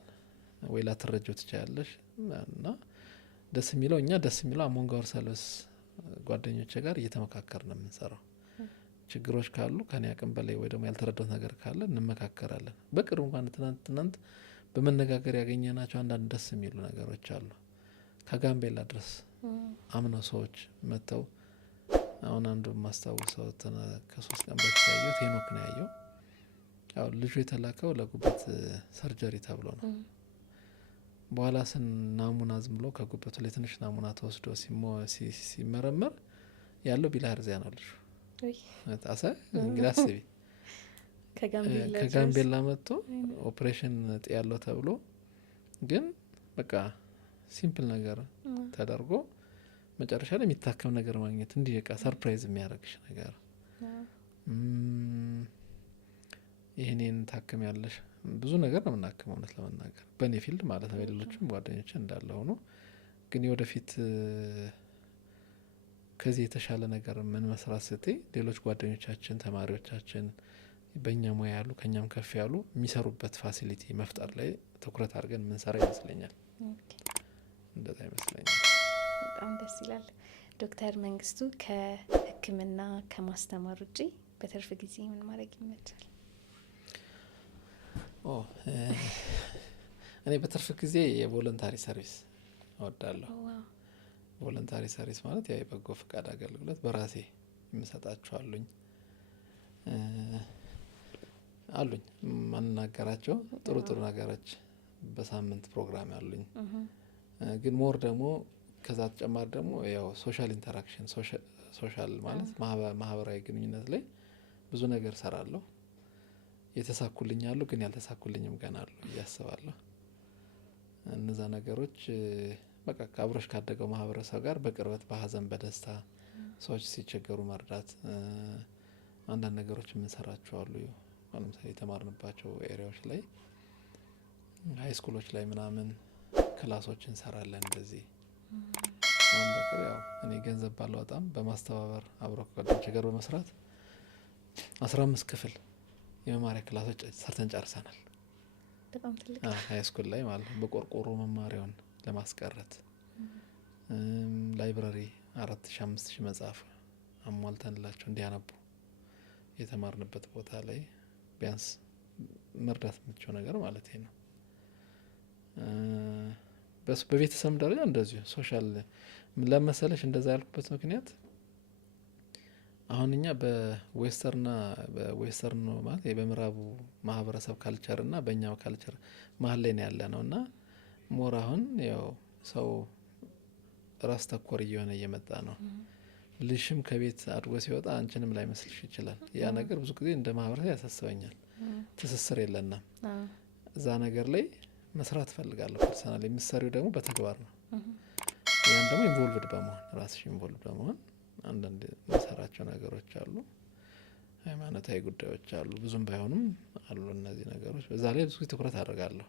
ወይ ላትረጂው ትችላለሽ። እና ደስ የሚለው እኛ ደስ የሚለው አሞንግ አወርሰልቭስ ጓደኞቼ ጋር እየተመካከር ነው የምንሰራው። ችግሮች ካሉ ከኔ አቅም በላይ ወይ ደግሞ ያልተረዳሁት ነገር ካለ እንመካከራለን። በቅርብ እንኳን ትናንት በመነጋገር ያገኘናቸው አንዳንድ ደስ የሚሉ ነገሮች አሉ። ከጋምቤላ ድረስ አምነው ሰዎች መጥተው አሁን አንዱ ማስታወሰው ከ3 ቀን በፊት ያየሁት ሄኖክ ነው ያየው። ያው ልጁ የተላከው ለጉበት ሰርጀሪ ተብሎ ነው። በኋላ ናሙና ዝም ብሎ ከጉበቱ ላይ ትንሽ ናሙና ተወስዶ ሲመረመር ያለው ቢልሃርዚያ ነው ልጁ። ታሳ እንግዲህ አስቢ ከጋምቤላ መጥቶ ኦፕሬሽን እጢ ያለው ተብሎ ግን በቃ ሲምፕል ነገር ተደርጎ መጨረሻ ላይ የሚታከም ነገር ማግኘት እንዲህ በቃ ሰርፕራይዝ የሚያደርግሽ ነገር ይሄንን ታከም ያለሽ ብዙ ነገር ነው የምናክመው እውነት ለመናገር በእኔ ፊልድ ማለት ነው። ሌሎችም ጓደኞቼ እንዳለ ሆኖ ግን ወደፊት ከዚህ የተሻለ ነገር ምን መስራት ስትይ ሌሎች ጓደኞቻችን ተማሪዎቻችን በእኛ ሙያ ያሉ ከኛም ከፍ ያሉ የሚሰሩበት ፋሲሊቲ መፍጠር ላይ ትኩረት አድርገን የምንሰራ ይመስለኛል። እንደዛ ይመስለኛል። በጣም ደስ ይላል። ዶክተር መንግስቱ ከሕክምና ከማስተማር ውጪ በትርፍ ጊዜ ምን ማድረግ ይመቻል? እኔ በትርፍ ጊዜ የቮለንታሪ ሰርቪስ እወዳለሁ። ቮለንታሪ ሰርቪስ ማለት ያ የበጎ ፈቃድ አገልግሎት በራሴ የምሰጣቸው አሉኝ ማንናገራቸው ጥሩ ነገሮች በሳምንት ፕሮግራም ያሉኝ ግን ሞር ደግሞ ከዛ ተጨማሪ ደግሞ ያው ሶሻል ኢንተራክሽን ሶሻል ማለት ማህበራዊ ግንኙነት ላይ ብዙ ነገር ሰራለሁ። የተሳኩልኝ አሉ ግን ያልተሳኩልኝም ገና አሉ ያስባለሁ። እነዛ ነገሮች በቃ አብሮሽ ካደገው ማህበረሰብ ጋር በቅርበት በሀዘን በደስታ ሰዎች ሲቸገሩ መርዳት አንዳንድ ነገሮች የምንሰራቸው አሉ። ለምሳሌ የተማርንባቸው ኤሪያዎች ላይ ሃይ ስኩሎች ላይ ምናምን ክላሶች እንሰራለን። እንደዚህ አሁን በቅርብ ያው እኔ ገንዘብ ባላወጣም በማስተባበር አብሮ ከጓደኞቼ ጋር በመስራት 15 ክፍል የመማሪያ ክላሶች ሰርተን ጨርሰናል። በጣም ትልቅ ሃይ ስኩል ላይ ማለት ነው። በቆርቆሮ መማሪያውን ለማስቀረት ላይብራሪ 4000-5000 መጽሐፍ አሟልተንላቸው እንዲያነቡ የተማርንበት ቦታ ላይ ቢያንስ መርዳት የምትችው ነገር ማለት ነው። በቤተሰብ ደረጃ እንደዚሁ ሶሻል ለመሰለሽ እንደዛ ያልኩበት ምክንያት አሁን እኛ በዌስተርን ማለት በምዕራቡ ማህበረሰብ ካልቸር እና በእኛው ካልቸር መሀል ላይ ነው ያለ ነው እና ሞር አሁን ያው ሰው ራስ ተኮር እየሆነ እየመጣ ነው። ልሽም ከቤት አድጎ ሲወጣ አንቺንም ላይ መስልሽ ይችላል። ያ ነገር ብዙ ጊዜ እንደ ማህበረሰብ ያሳስበኛል። ትስስር የለንም። እዛ ነገር ላይ መስራት ፈልጋለሁ። ፐርሰናል የምትሰሪው ደግሞ በተግባር ነው። ያን ደግሞ ኢንቮልቭድ በመሆን ራስሽ ኢንቮልቭድ በመሆን አንዳንድ መሰራቸው ነገሮች አሉ። ሃይማኖታዊ ጉዳዮች አሉ፣ ብዙም ባይሆኑም አሉ እነዚህ ነገሮች። በዛ ላይ ብዙ ትኩረት አደርጋለሁ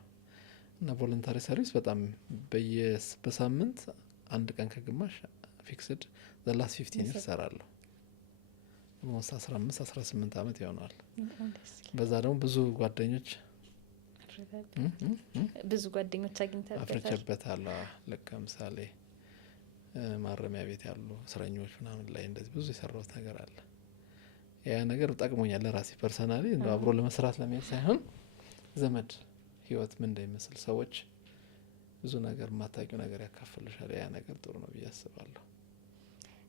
እና ቮለንታሪ ሰርቪስ በጣም በሳምንት አንድ ቀን ከግማሽ ፊክስድ ዘላስ 15 እሰራለሁ። ሞስ 15-18 አመት ይሆናል። በዛ ደግሞ ብዙ ጓደኞች አግኝተበታለሁ። ልክ ምሳሌ ማረሚያ ቤት ያሉ እስረኞች ምናምን ላይ እንደዚህ ብዙ የሰራሁት ነገር አለ። ያ ነገር ጠቅሞኛል ለራሴ ፐርሰናሊ አብሮ ለመስራት ለመሄድ ሳይሆን ዘመድ ህይወት ምን እንደሚመስል ሰዎች ብዙ ነገር ማታውቂው ነገር ያካፍልሻል። ያ ነገር ጥሩ ነው ብዬ አስባለሁ።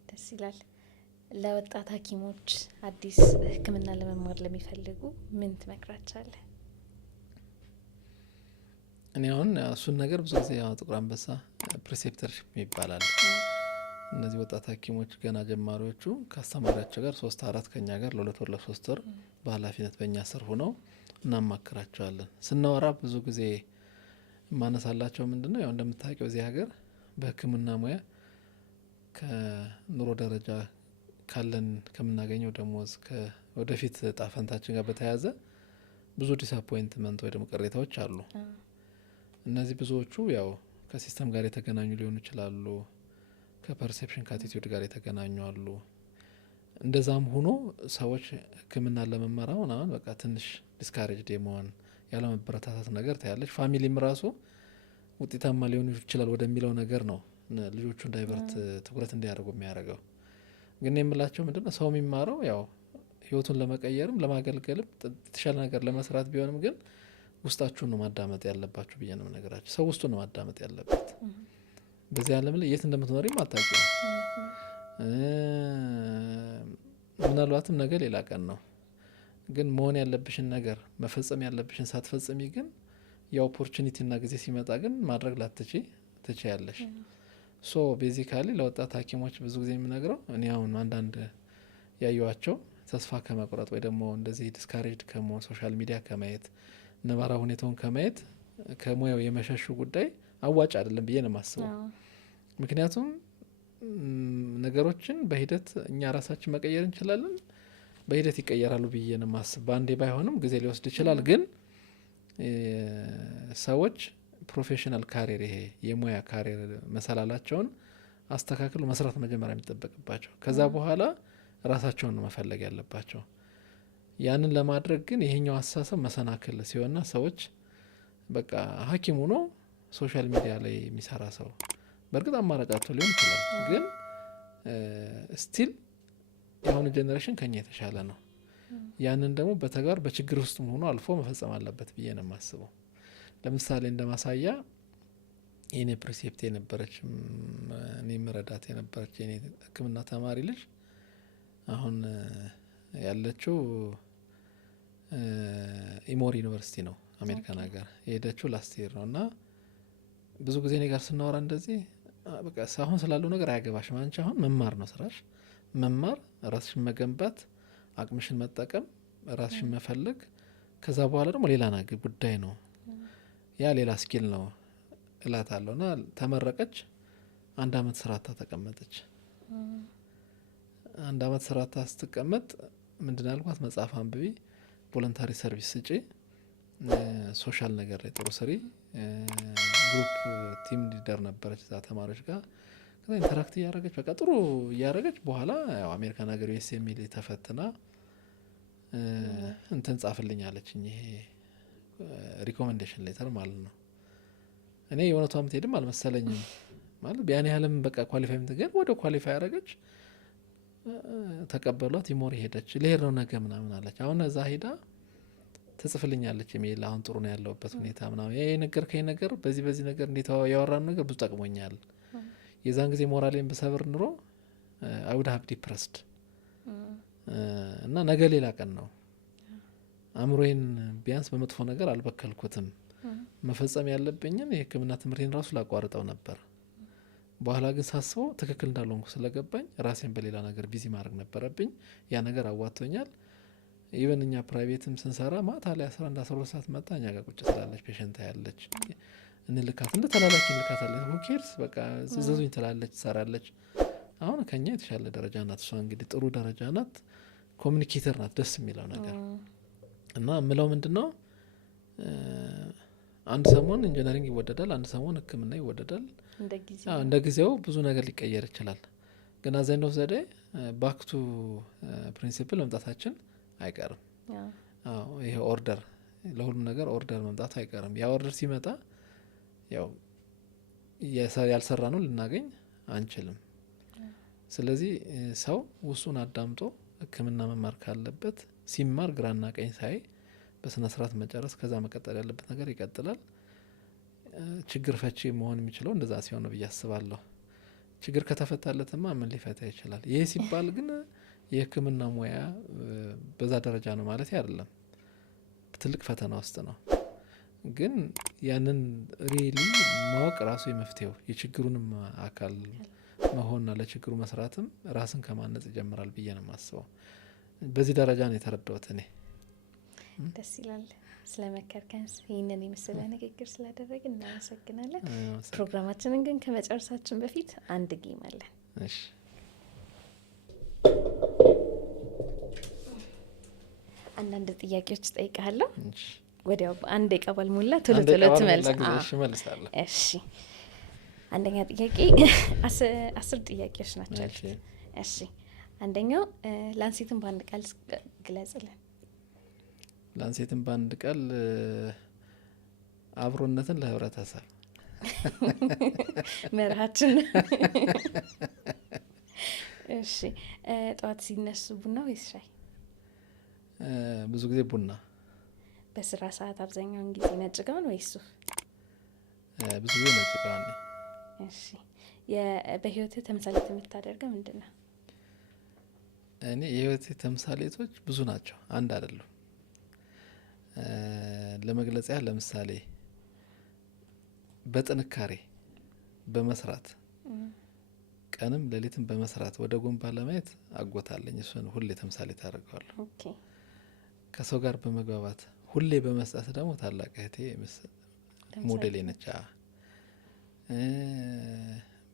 ደስ ይላል። ለወጣት ሐኪሞች አዲስ ሕክምና ለመማር ለሚፈልጉ ምን ትመክራቸዋለህ? እኔ አሁን እሱን ነገር ብዙ ጊዜ ጥቁር አንበሳ ፕሪሴፕተርሺፕ ይባላል። እነዚህ ወጣት ሐኪሞች ገና ጀማሪዎቹ ከአስተማሪያቸው ጋር 3-4 ከኛ ጋር ለ2 ወር ለ3 ወር በኃላፊነት በእኛ ስር ሆነው እናማክራቸዋለን። ስናወራ ብዙ ጊዜ ማነሳላቸው ምንድነው ያው እንደምታውቂው እዚህ ሀገር በሕክምና ሙያ ከኑሮ ደረጃ ካለን ከምናገኘው ደሞዝ ወደፊት ጣፈንታችን ጋር በተያያዘ ብዙ ዲስአፖይንትመንት ወይ ደግሞ ቅሬታዎች አሉ። እነዚህ ብዙዎቹ ያው ከሲስተም ጋር የተገናኙ ሊሆኑ ይችላሉ፣ ከፐርሴፕሽን ከአቲቲዩድ ጋር የተገናኙ አሉ። እንደዛም ሆኖ ሰዎች ሕክምና ለመማር አሁን በቃ ትንሽ ዲስካሬጅድ የመሆን ያለመበረታታት ነገር ታያለች። ፋሚሊም ራሱ ውጤታማ ሊሆኑ ይችላል ወደሚለው ነገር ነው ልጆቹን ዳይቨርት ትኩረት እንዲያደርጉ የሚያደርገው። ግን የምላቸው ምንድነው ሰው የሚማረው ያው ህይወቱን ለመቀየርም ለማገልገልም የተሻለ ነገር ለመስራት ቢሆንም ግን ውስጣችሁን ነው ማዳመጥ ያለባችሁ ብዬ ነው ነገራችሁ። ሰው ውስጡን ነው ማዳመጥ ያለበት። በዚህ ዓለም ላይ የት እንደምትኖሪም አታውቂም። ምናልባትም ነገ ሌላ ቀን ነው። ግን መሆን ያለብሽን ነገር መፈጸም ያለብሽን ሳትፈጽሚ ግን የኦፖርቹኒቲና ጊዜ ሲመጣ ግን ማድረግ ትችያለሽ። ሶ ቤዚካሊ ለወጣት ሐኪሞች ብዙ ጊዜ የምነግረው እኔ አሁን አንዳንድ ያዩዋቸው ተስፋ ከመቁረጥ ወይ ደግሞ እንደዚህ ዲስካሬጅድ ከመሆን ሶሻል ሚዲያ ከማየት ነባራ ሁኔታውን ከማየት ከሙያው የመሸሹ ጉዳይ አዋጭ አይደለም ብዬ ነው የማስበው። ምክንያቱም ነገሮችን በሂደት እኛ ራሳችን መቀየር እንችላለን፣ በሂደት ይቀየራሉ ብዬ ነው የማስብ። በአንዴ ባይሆንም ጊዜ ሊወስድ ይችላል። ግን ሰዎች ፕሮፌሽናል ካሪር ይሄ የሙያ ካሪር መሰላላቸውን አስተካክሎ መስራት መጀመሪያ የሚጠበቅባቸው፣ ከዛ በኋላ ራሳቸውን ነው መፈለግ ያለባቸው። ያንን ለማድረግ ግን ይሄኛው አስተሳሰብ መሰናክል ሲሆንና ሰዎች በቃ ሐኪሙ ነው ሶሻል ሚዲያ ላይ የሚሰራ ሰው በእርግጥ አማራጫቸው ሊሆን ይችላል። ግን ስቲል የአሁኑ ጄኔሬሽን ከኛ የተሻለ ነው። ያንን ደግሞ በተግባር በችግር ውስጥ ሆኖ አልፎ መፈጸም አለበት ብዬ ነው የማስበው። ለምሳሌ እንደ ማሳያ የኔ ፕሪሴፕት የነበረች እኔ መረዳት የነበረች የኔ ሕክምና ተማሪ ልጅ አሁን ያለችው ኢሞሪ ዩኒቨርሲቲ ነው አሜሪካን ሀገር። የሄደችው ላስት ይር ነው እና ብዙ ጊዜ እኔ ጋር ስናወራ እንደዚህ በቃ አሁን ስላለው ነገር አያገባሽም፣ አንቺ አሁን መማር ነው ስራሽ፣ መማር፣ ራስሽን መገንባት፣ አቅምሽን መጠቀም፣ ራስሽን መፈለግ፣ ከዛ በኋላ ደግሞ ሌላ ነገር ጉዳይ ነው፣ ያ ሌላ ስኪል ነው እላታለሁ። እና ተመረቀች። 1 አመት ስራታ ተቀመጠች። 1 አመት ስራታ ስትቀመጥ ምንድን ያልኳት መጽሐፍ አንብቢ፣ ቮለንታሪ ሰርቪስ ስጪ፣ ሶሻል ነገር ላይ ጥሩ ስሪ። ግሩፕ ቲም ሊደር ነበረች እዛ ተማሪዎች ጋር። ከዛ ኢንተራክት እያደረገች በቃ ጥሩ እያደረገች በኋላ ያው አሜሪካን ሀገር ዩኤስ የሚል ተፈትና እንትን ጻፍልኝ አለችኝ። ይሄ ሪኮሜንዴሽን ሌተር ማለት ነው። እኔ የእውነቷ ምትሄድም አልመሰለኝም። ማለት ቢያን ያህልም በቃ ኳሊፋይ ምትገን ወደ ኳሊፋይ ያደረገች ተቀበሏት። ኢሞሪ ሄደች። ልሄድ ነው ነገ ምናምን አለች። አሁን እዛ ሄዳ ትጽፍልኛለች ኢሜይል፣ አሁን ጥሩ ነው ያለውበት ሁኔታ ምናምን ይሄ ነገር ከይ ነገር በዚህ ነገር እንዴት ያወራን ነገር ብዙ ጠቅሞኛል። የዛን ጊዜ ሞራሌን በሰብር ኑሮ አውድ ሀብ ዲፕረስድ እና ነገ ሌላ ቀን ነው። አእምሮዬን ቢያንስ በመጥፎ ነገር አልበከልኩትም። መፈጸም ያለብኝን የሕክምና ትምህርቴን ራሱ ላቋርጠው ነበር። በኋላ ግን ሳስበው ትክክል እንዳልሆንኩ ስለገባኝ ራሴን በሌላ ነገር ቢዚ ማድረግ ነበረብኝ። ያ ነገር አዋጥቶኛል። ኢቨን እኛ ፕራይቬትም ስንሰራ ማታ ላይ 11-12 ሰዓት መጣ እኛ ጋር ቁጭ ስላለች ፔሸንት ያለች እንልካት እንደ ተላላኪ እንልካታለች። ሁኬርስ በቃ ዘዙኝ ትላለች፣ ትሰራለች። አሁን ከኛ የተሻለ ደረጃ ናት እሷ። እንግዲህ ጥሩ ደረጃ ናት፣ ኮሚኒኬተር ናት። ደስ የሚለው ነገር እና ምለው ምንድነው አንድ ሰሞን ኢንጂነሪንግ ይወደዳል፣ አንድ ሰሞን ሕክምና ይወደዳል። እንደ ጊዜው ብዙ ነገር ሊቀየር ይችላል። ግን አዘንዶ ዘዴ ባክ ቱ ፕሪንሲፕል መምጣታችን አይቀርም። ይሄ ኦርደር ለሁሉም ነገር ኦርደር መምጣቱ አይቀርም። ያ ኦርደር ሲመጣ ያው ያልሰራ ነው ልናገኝ አንችልም። ስለዚህ ሰው ውሱን አዳምጦ ሕክምና መማር ካለበት ሲማር ግራና ቀኝ ሳይ በስነ ስርዓት መጨረስ፣ ከዛ መቀጠል ያለበት ነገር ይቀጥላል። ችግር ፈቺ መሆን የሚችለው እንደዛ ሲሆን ነው ብዬ አስባለሁ። ችግር ከተፈታለትማ ምን ሊፈታ ይችላል? ይሄ ሲባል ግን የሕክምና ሙያ በዛ ደረጃ ነው ማለት አይደለም። ትልቅ ፈተና ውስጥ ነው። ግን ያንን ሪሊ ማወቅ ራሱ የመፍትሄው የችግሩንም አካል መሆንና ለችግሩ መስራትም ራስን ከማነጽ ይጀምራል ብዬ ነው የማስበው። በዚህ ደረጃ ነው የተረዳሁት እኔ። ደስ ይላል። ስለመከርከን ይህንን የመሰለ ንግግር ስላደረግን እናመሰግናለን። ፕሮግራማችንን ግን ከመጨረሳችን በፊት አንድ ጌም አለን። እሺ፣ አንዳንድ ጥያቄዎች ጠይቃለሁ። ወዲያው አንድ ደቂቃ ባልሞላ ቶሎ ቶሎ ትመልስ። መልሳለሁ። እሺ አንደኛ ጥያቄ 10 ጥያቄዎች ናቸው። እሺ አንደኛው ላንሴትን በአንድ ቃል ግለጽልን። ላንሴትን በአንድ ቃል አብሮነትን ለህብረተሰብ መርሃችን። እሺ ጠዋት ሲነሱ ቡና ወይስ ሻይ? ብዙ ጊዜ ቡና። በስራ ሰዓት አብዛኛውን ጊዜ ነጭ ጋውን ወይስ ሱፍ? ብዙ ጊዜ ነጭ ጋውን ነኝ። እሺ በህይወትህ ተምሳሌት የምታደርገው ምንድን ነው? እኔ የህይወቴ ተምሳሌቶች ብዙ ናቸው፣ አንድ አይደሉም። ለመግለጽ ያህል ለምሳሌ በጥንካሬ በመስራት ቀንም ሌሊትም በመስራት ወደ ጎን ባለማየት አጎታለኝ። እሱን ሁሌ ተምሳሌት አደርገዋለሁ። ከሰው ጋር በመግባባት ሁሌ በመስጠት ደግሞ ታላቅ እህቴ ሞዴሌ ነች።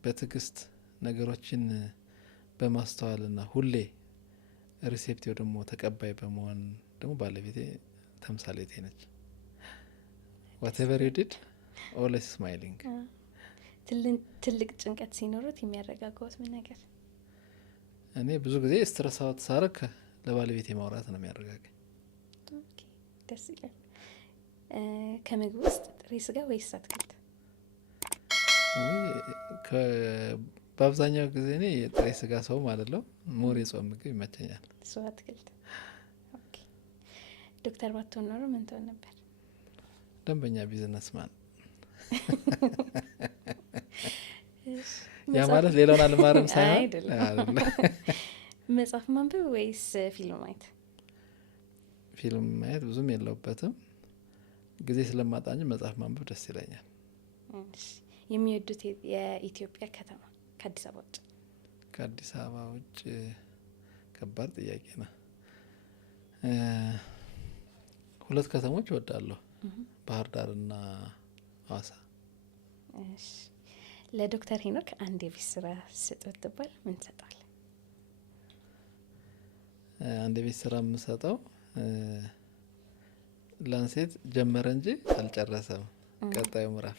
በትዕግስት ነገሮችን በማስተዋልና ሁሌ ሪሴፕቲቭ ደግሞ ተቀባይ በመሆን ደግሞ ባለቤቴ ተምሳሌቴ ነች። whatever you did always smiling። ትልቅ ጭንቀት ሲኖሩት የሚያረጋጋውት ምን ነገር? እኔ ብዙ ጊዜ ስትረስ አውት ሳረክ ለባለቤቴ ማውራት ነው የሚያረጋጋኝ። ኦኬ ደስ ይላል። ከምግብ ውስጥ ጥሬ ስጋ ወይስ አትክልት? በአብዛኛው ጊዜ እኔ የጥሬ ስጋ ሰው ማለት ነው። ሞር የጾም ምግብ ይመቸኛል። እሱ አትክልት። ኦኬ ዶክተር ባትሆን ኖሮ ምን ትሆን ነበር? ደንበኛ ቢዝነስማን። ያ ማለት ሌላውን አልማርም ሳይሆን አይደለም። መጽሐፍ ማንበብ ወይስ ፊልም ማየት? ፊልም ማየት ብዙም የለውበትም፣ ጊዜ ስለማጣኝ መጽሐፍ ማንበብ ደስ ይለኛል። የሚወዱት የኢትዮጵያ ከተማ ከአዲስ አበባ ውጭ? ከአዲስ አበባ ውጭ ከባድ ጥያቄ ነው። 2 ከተሞች እወዳለሁ፣ ባህር ዳርና ሀዋሳ። እሺ ለዶክተር ሄኖክ አንድ የቤት ስራ ስጡት ትባል ምን ትሰጣለህ? አንድ የቤት ስራ የምሰጠው ላንሴት ጀመረ እንጂ አልጨረሰም፣ ቀጣዩ ምዕራፍ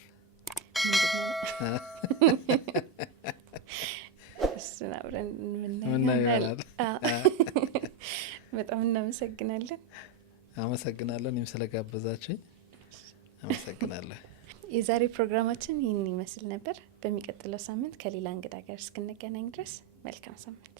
እሱን አብረን ምናየው። በጣም እናመሰግናለን። አመሰግናለሁ። እኔም ስለጋበዛችኝ አመሰግናለሁ። የዛሬ ፕሮግራማችን ይህን ይመስል ነበር። በሚቀጥለው ሳምንት ከሌላ እንግዳ ጋር እስክንገናኝ ድረስ መልካም ሳምንት።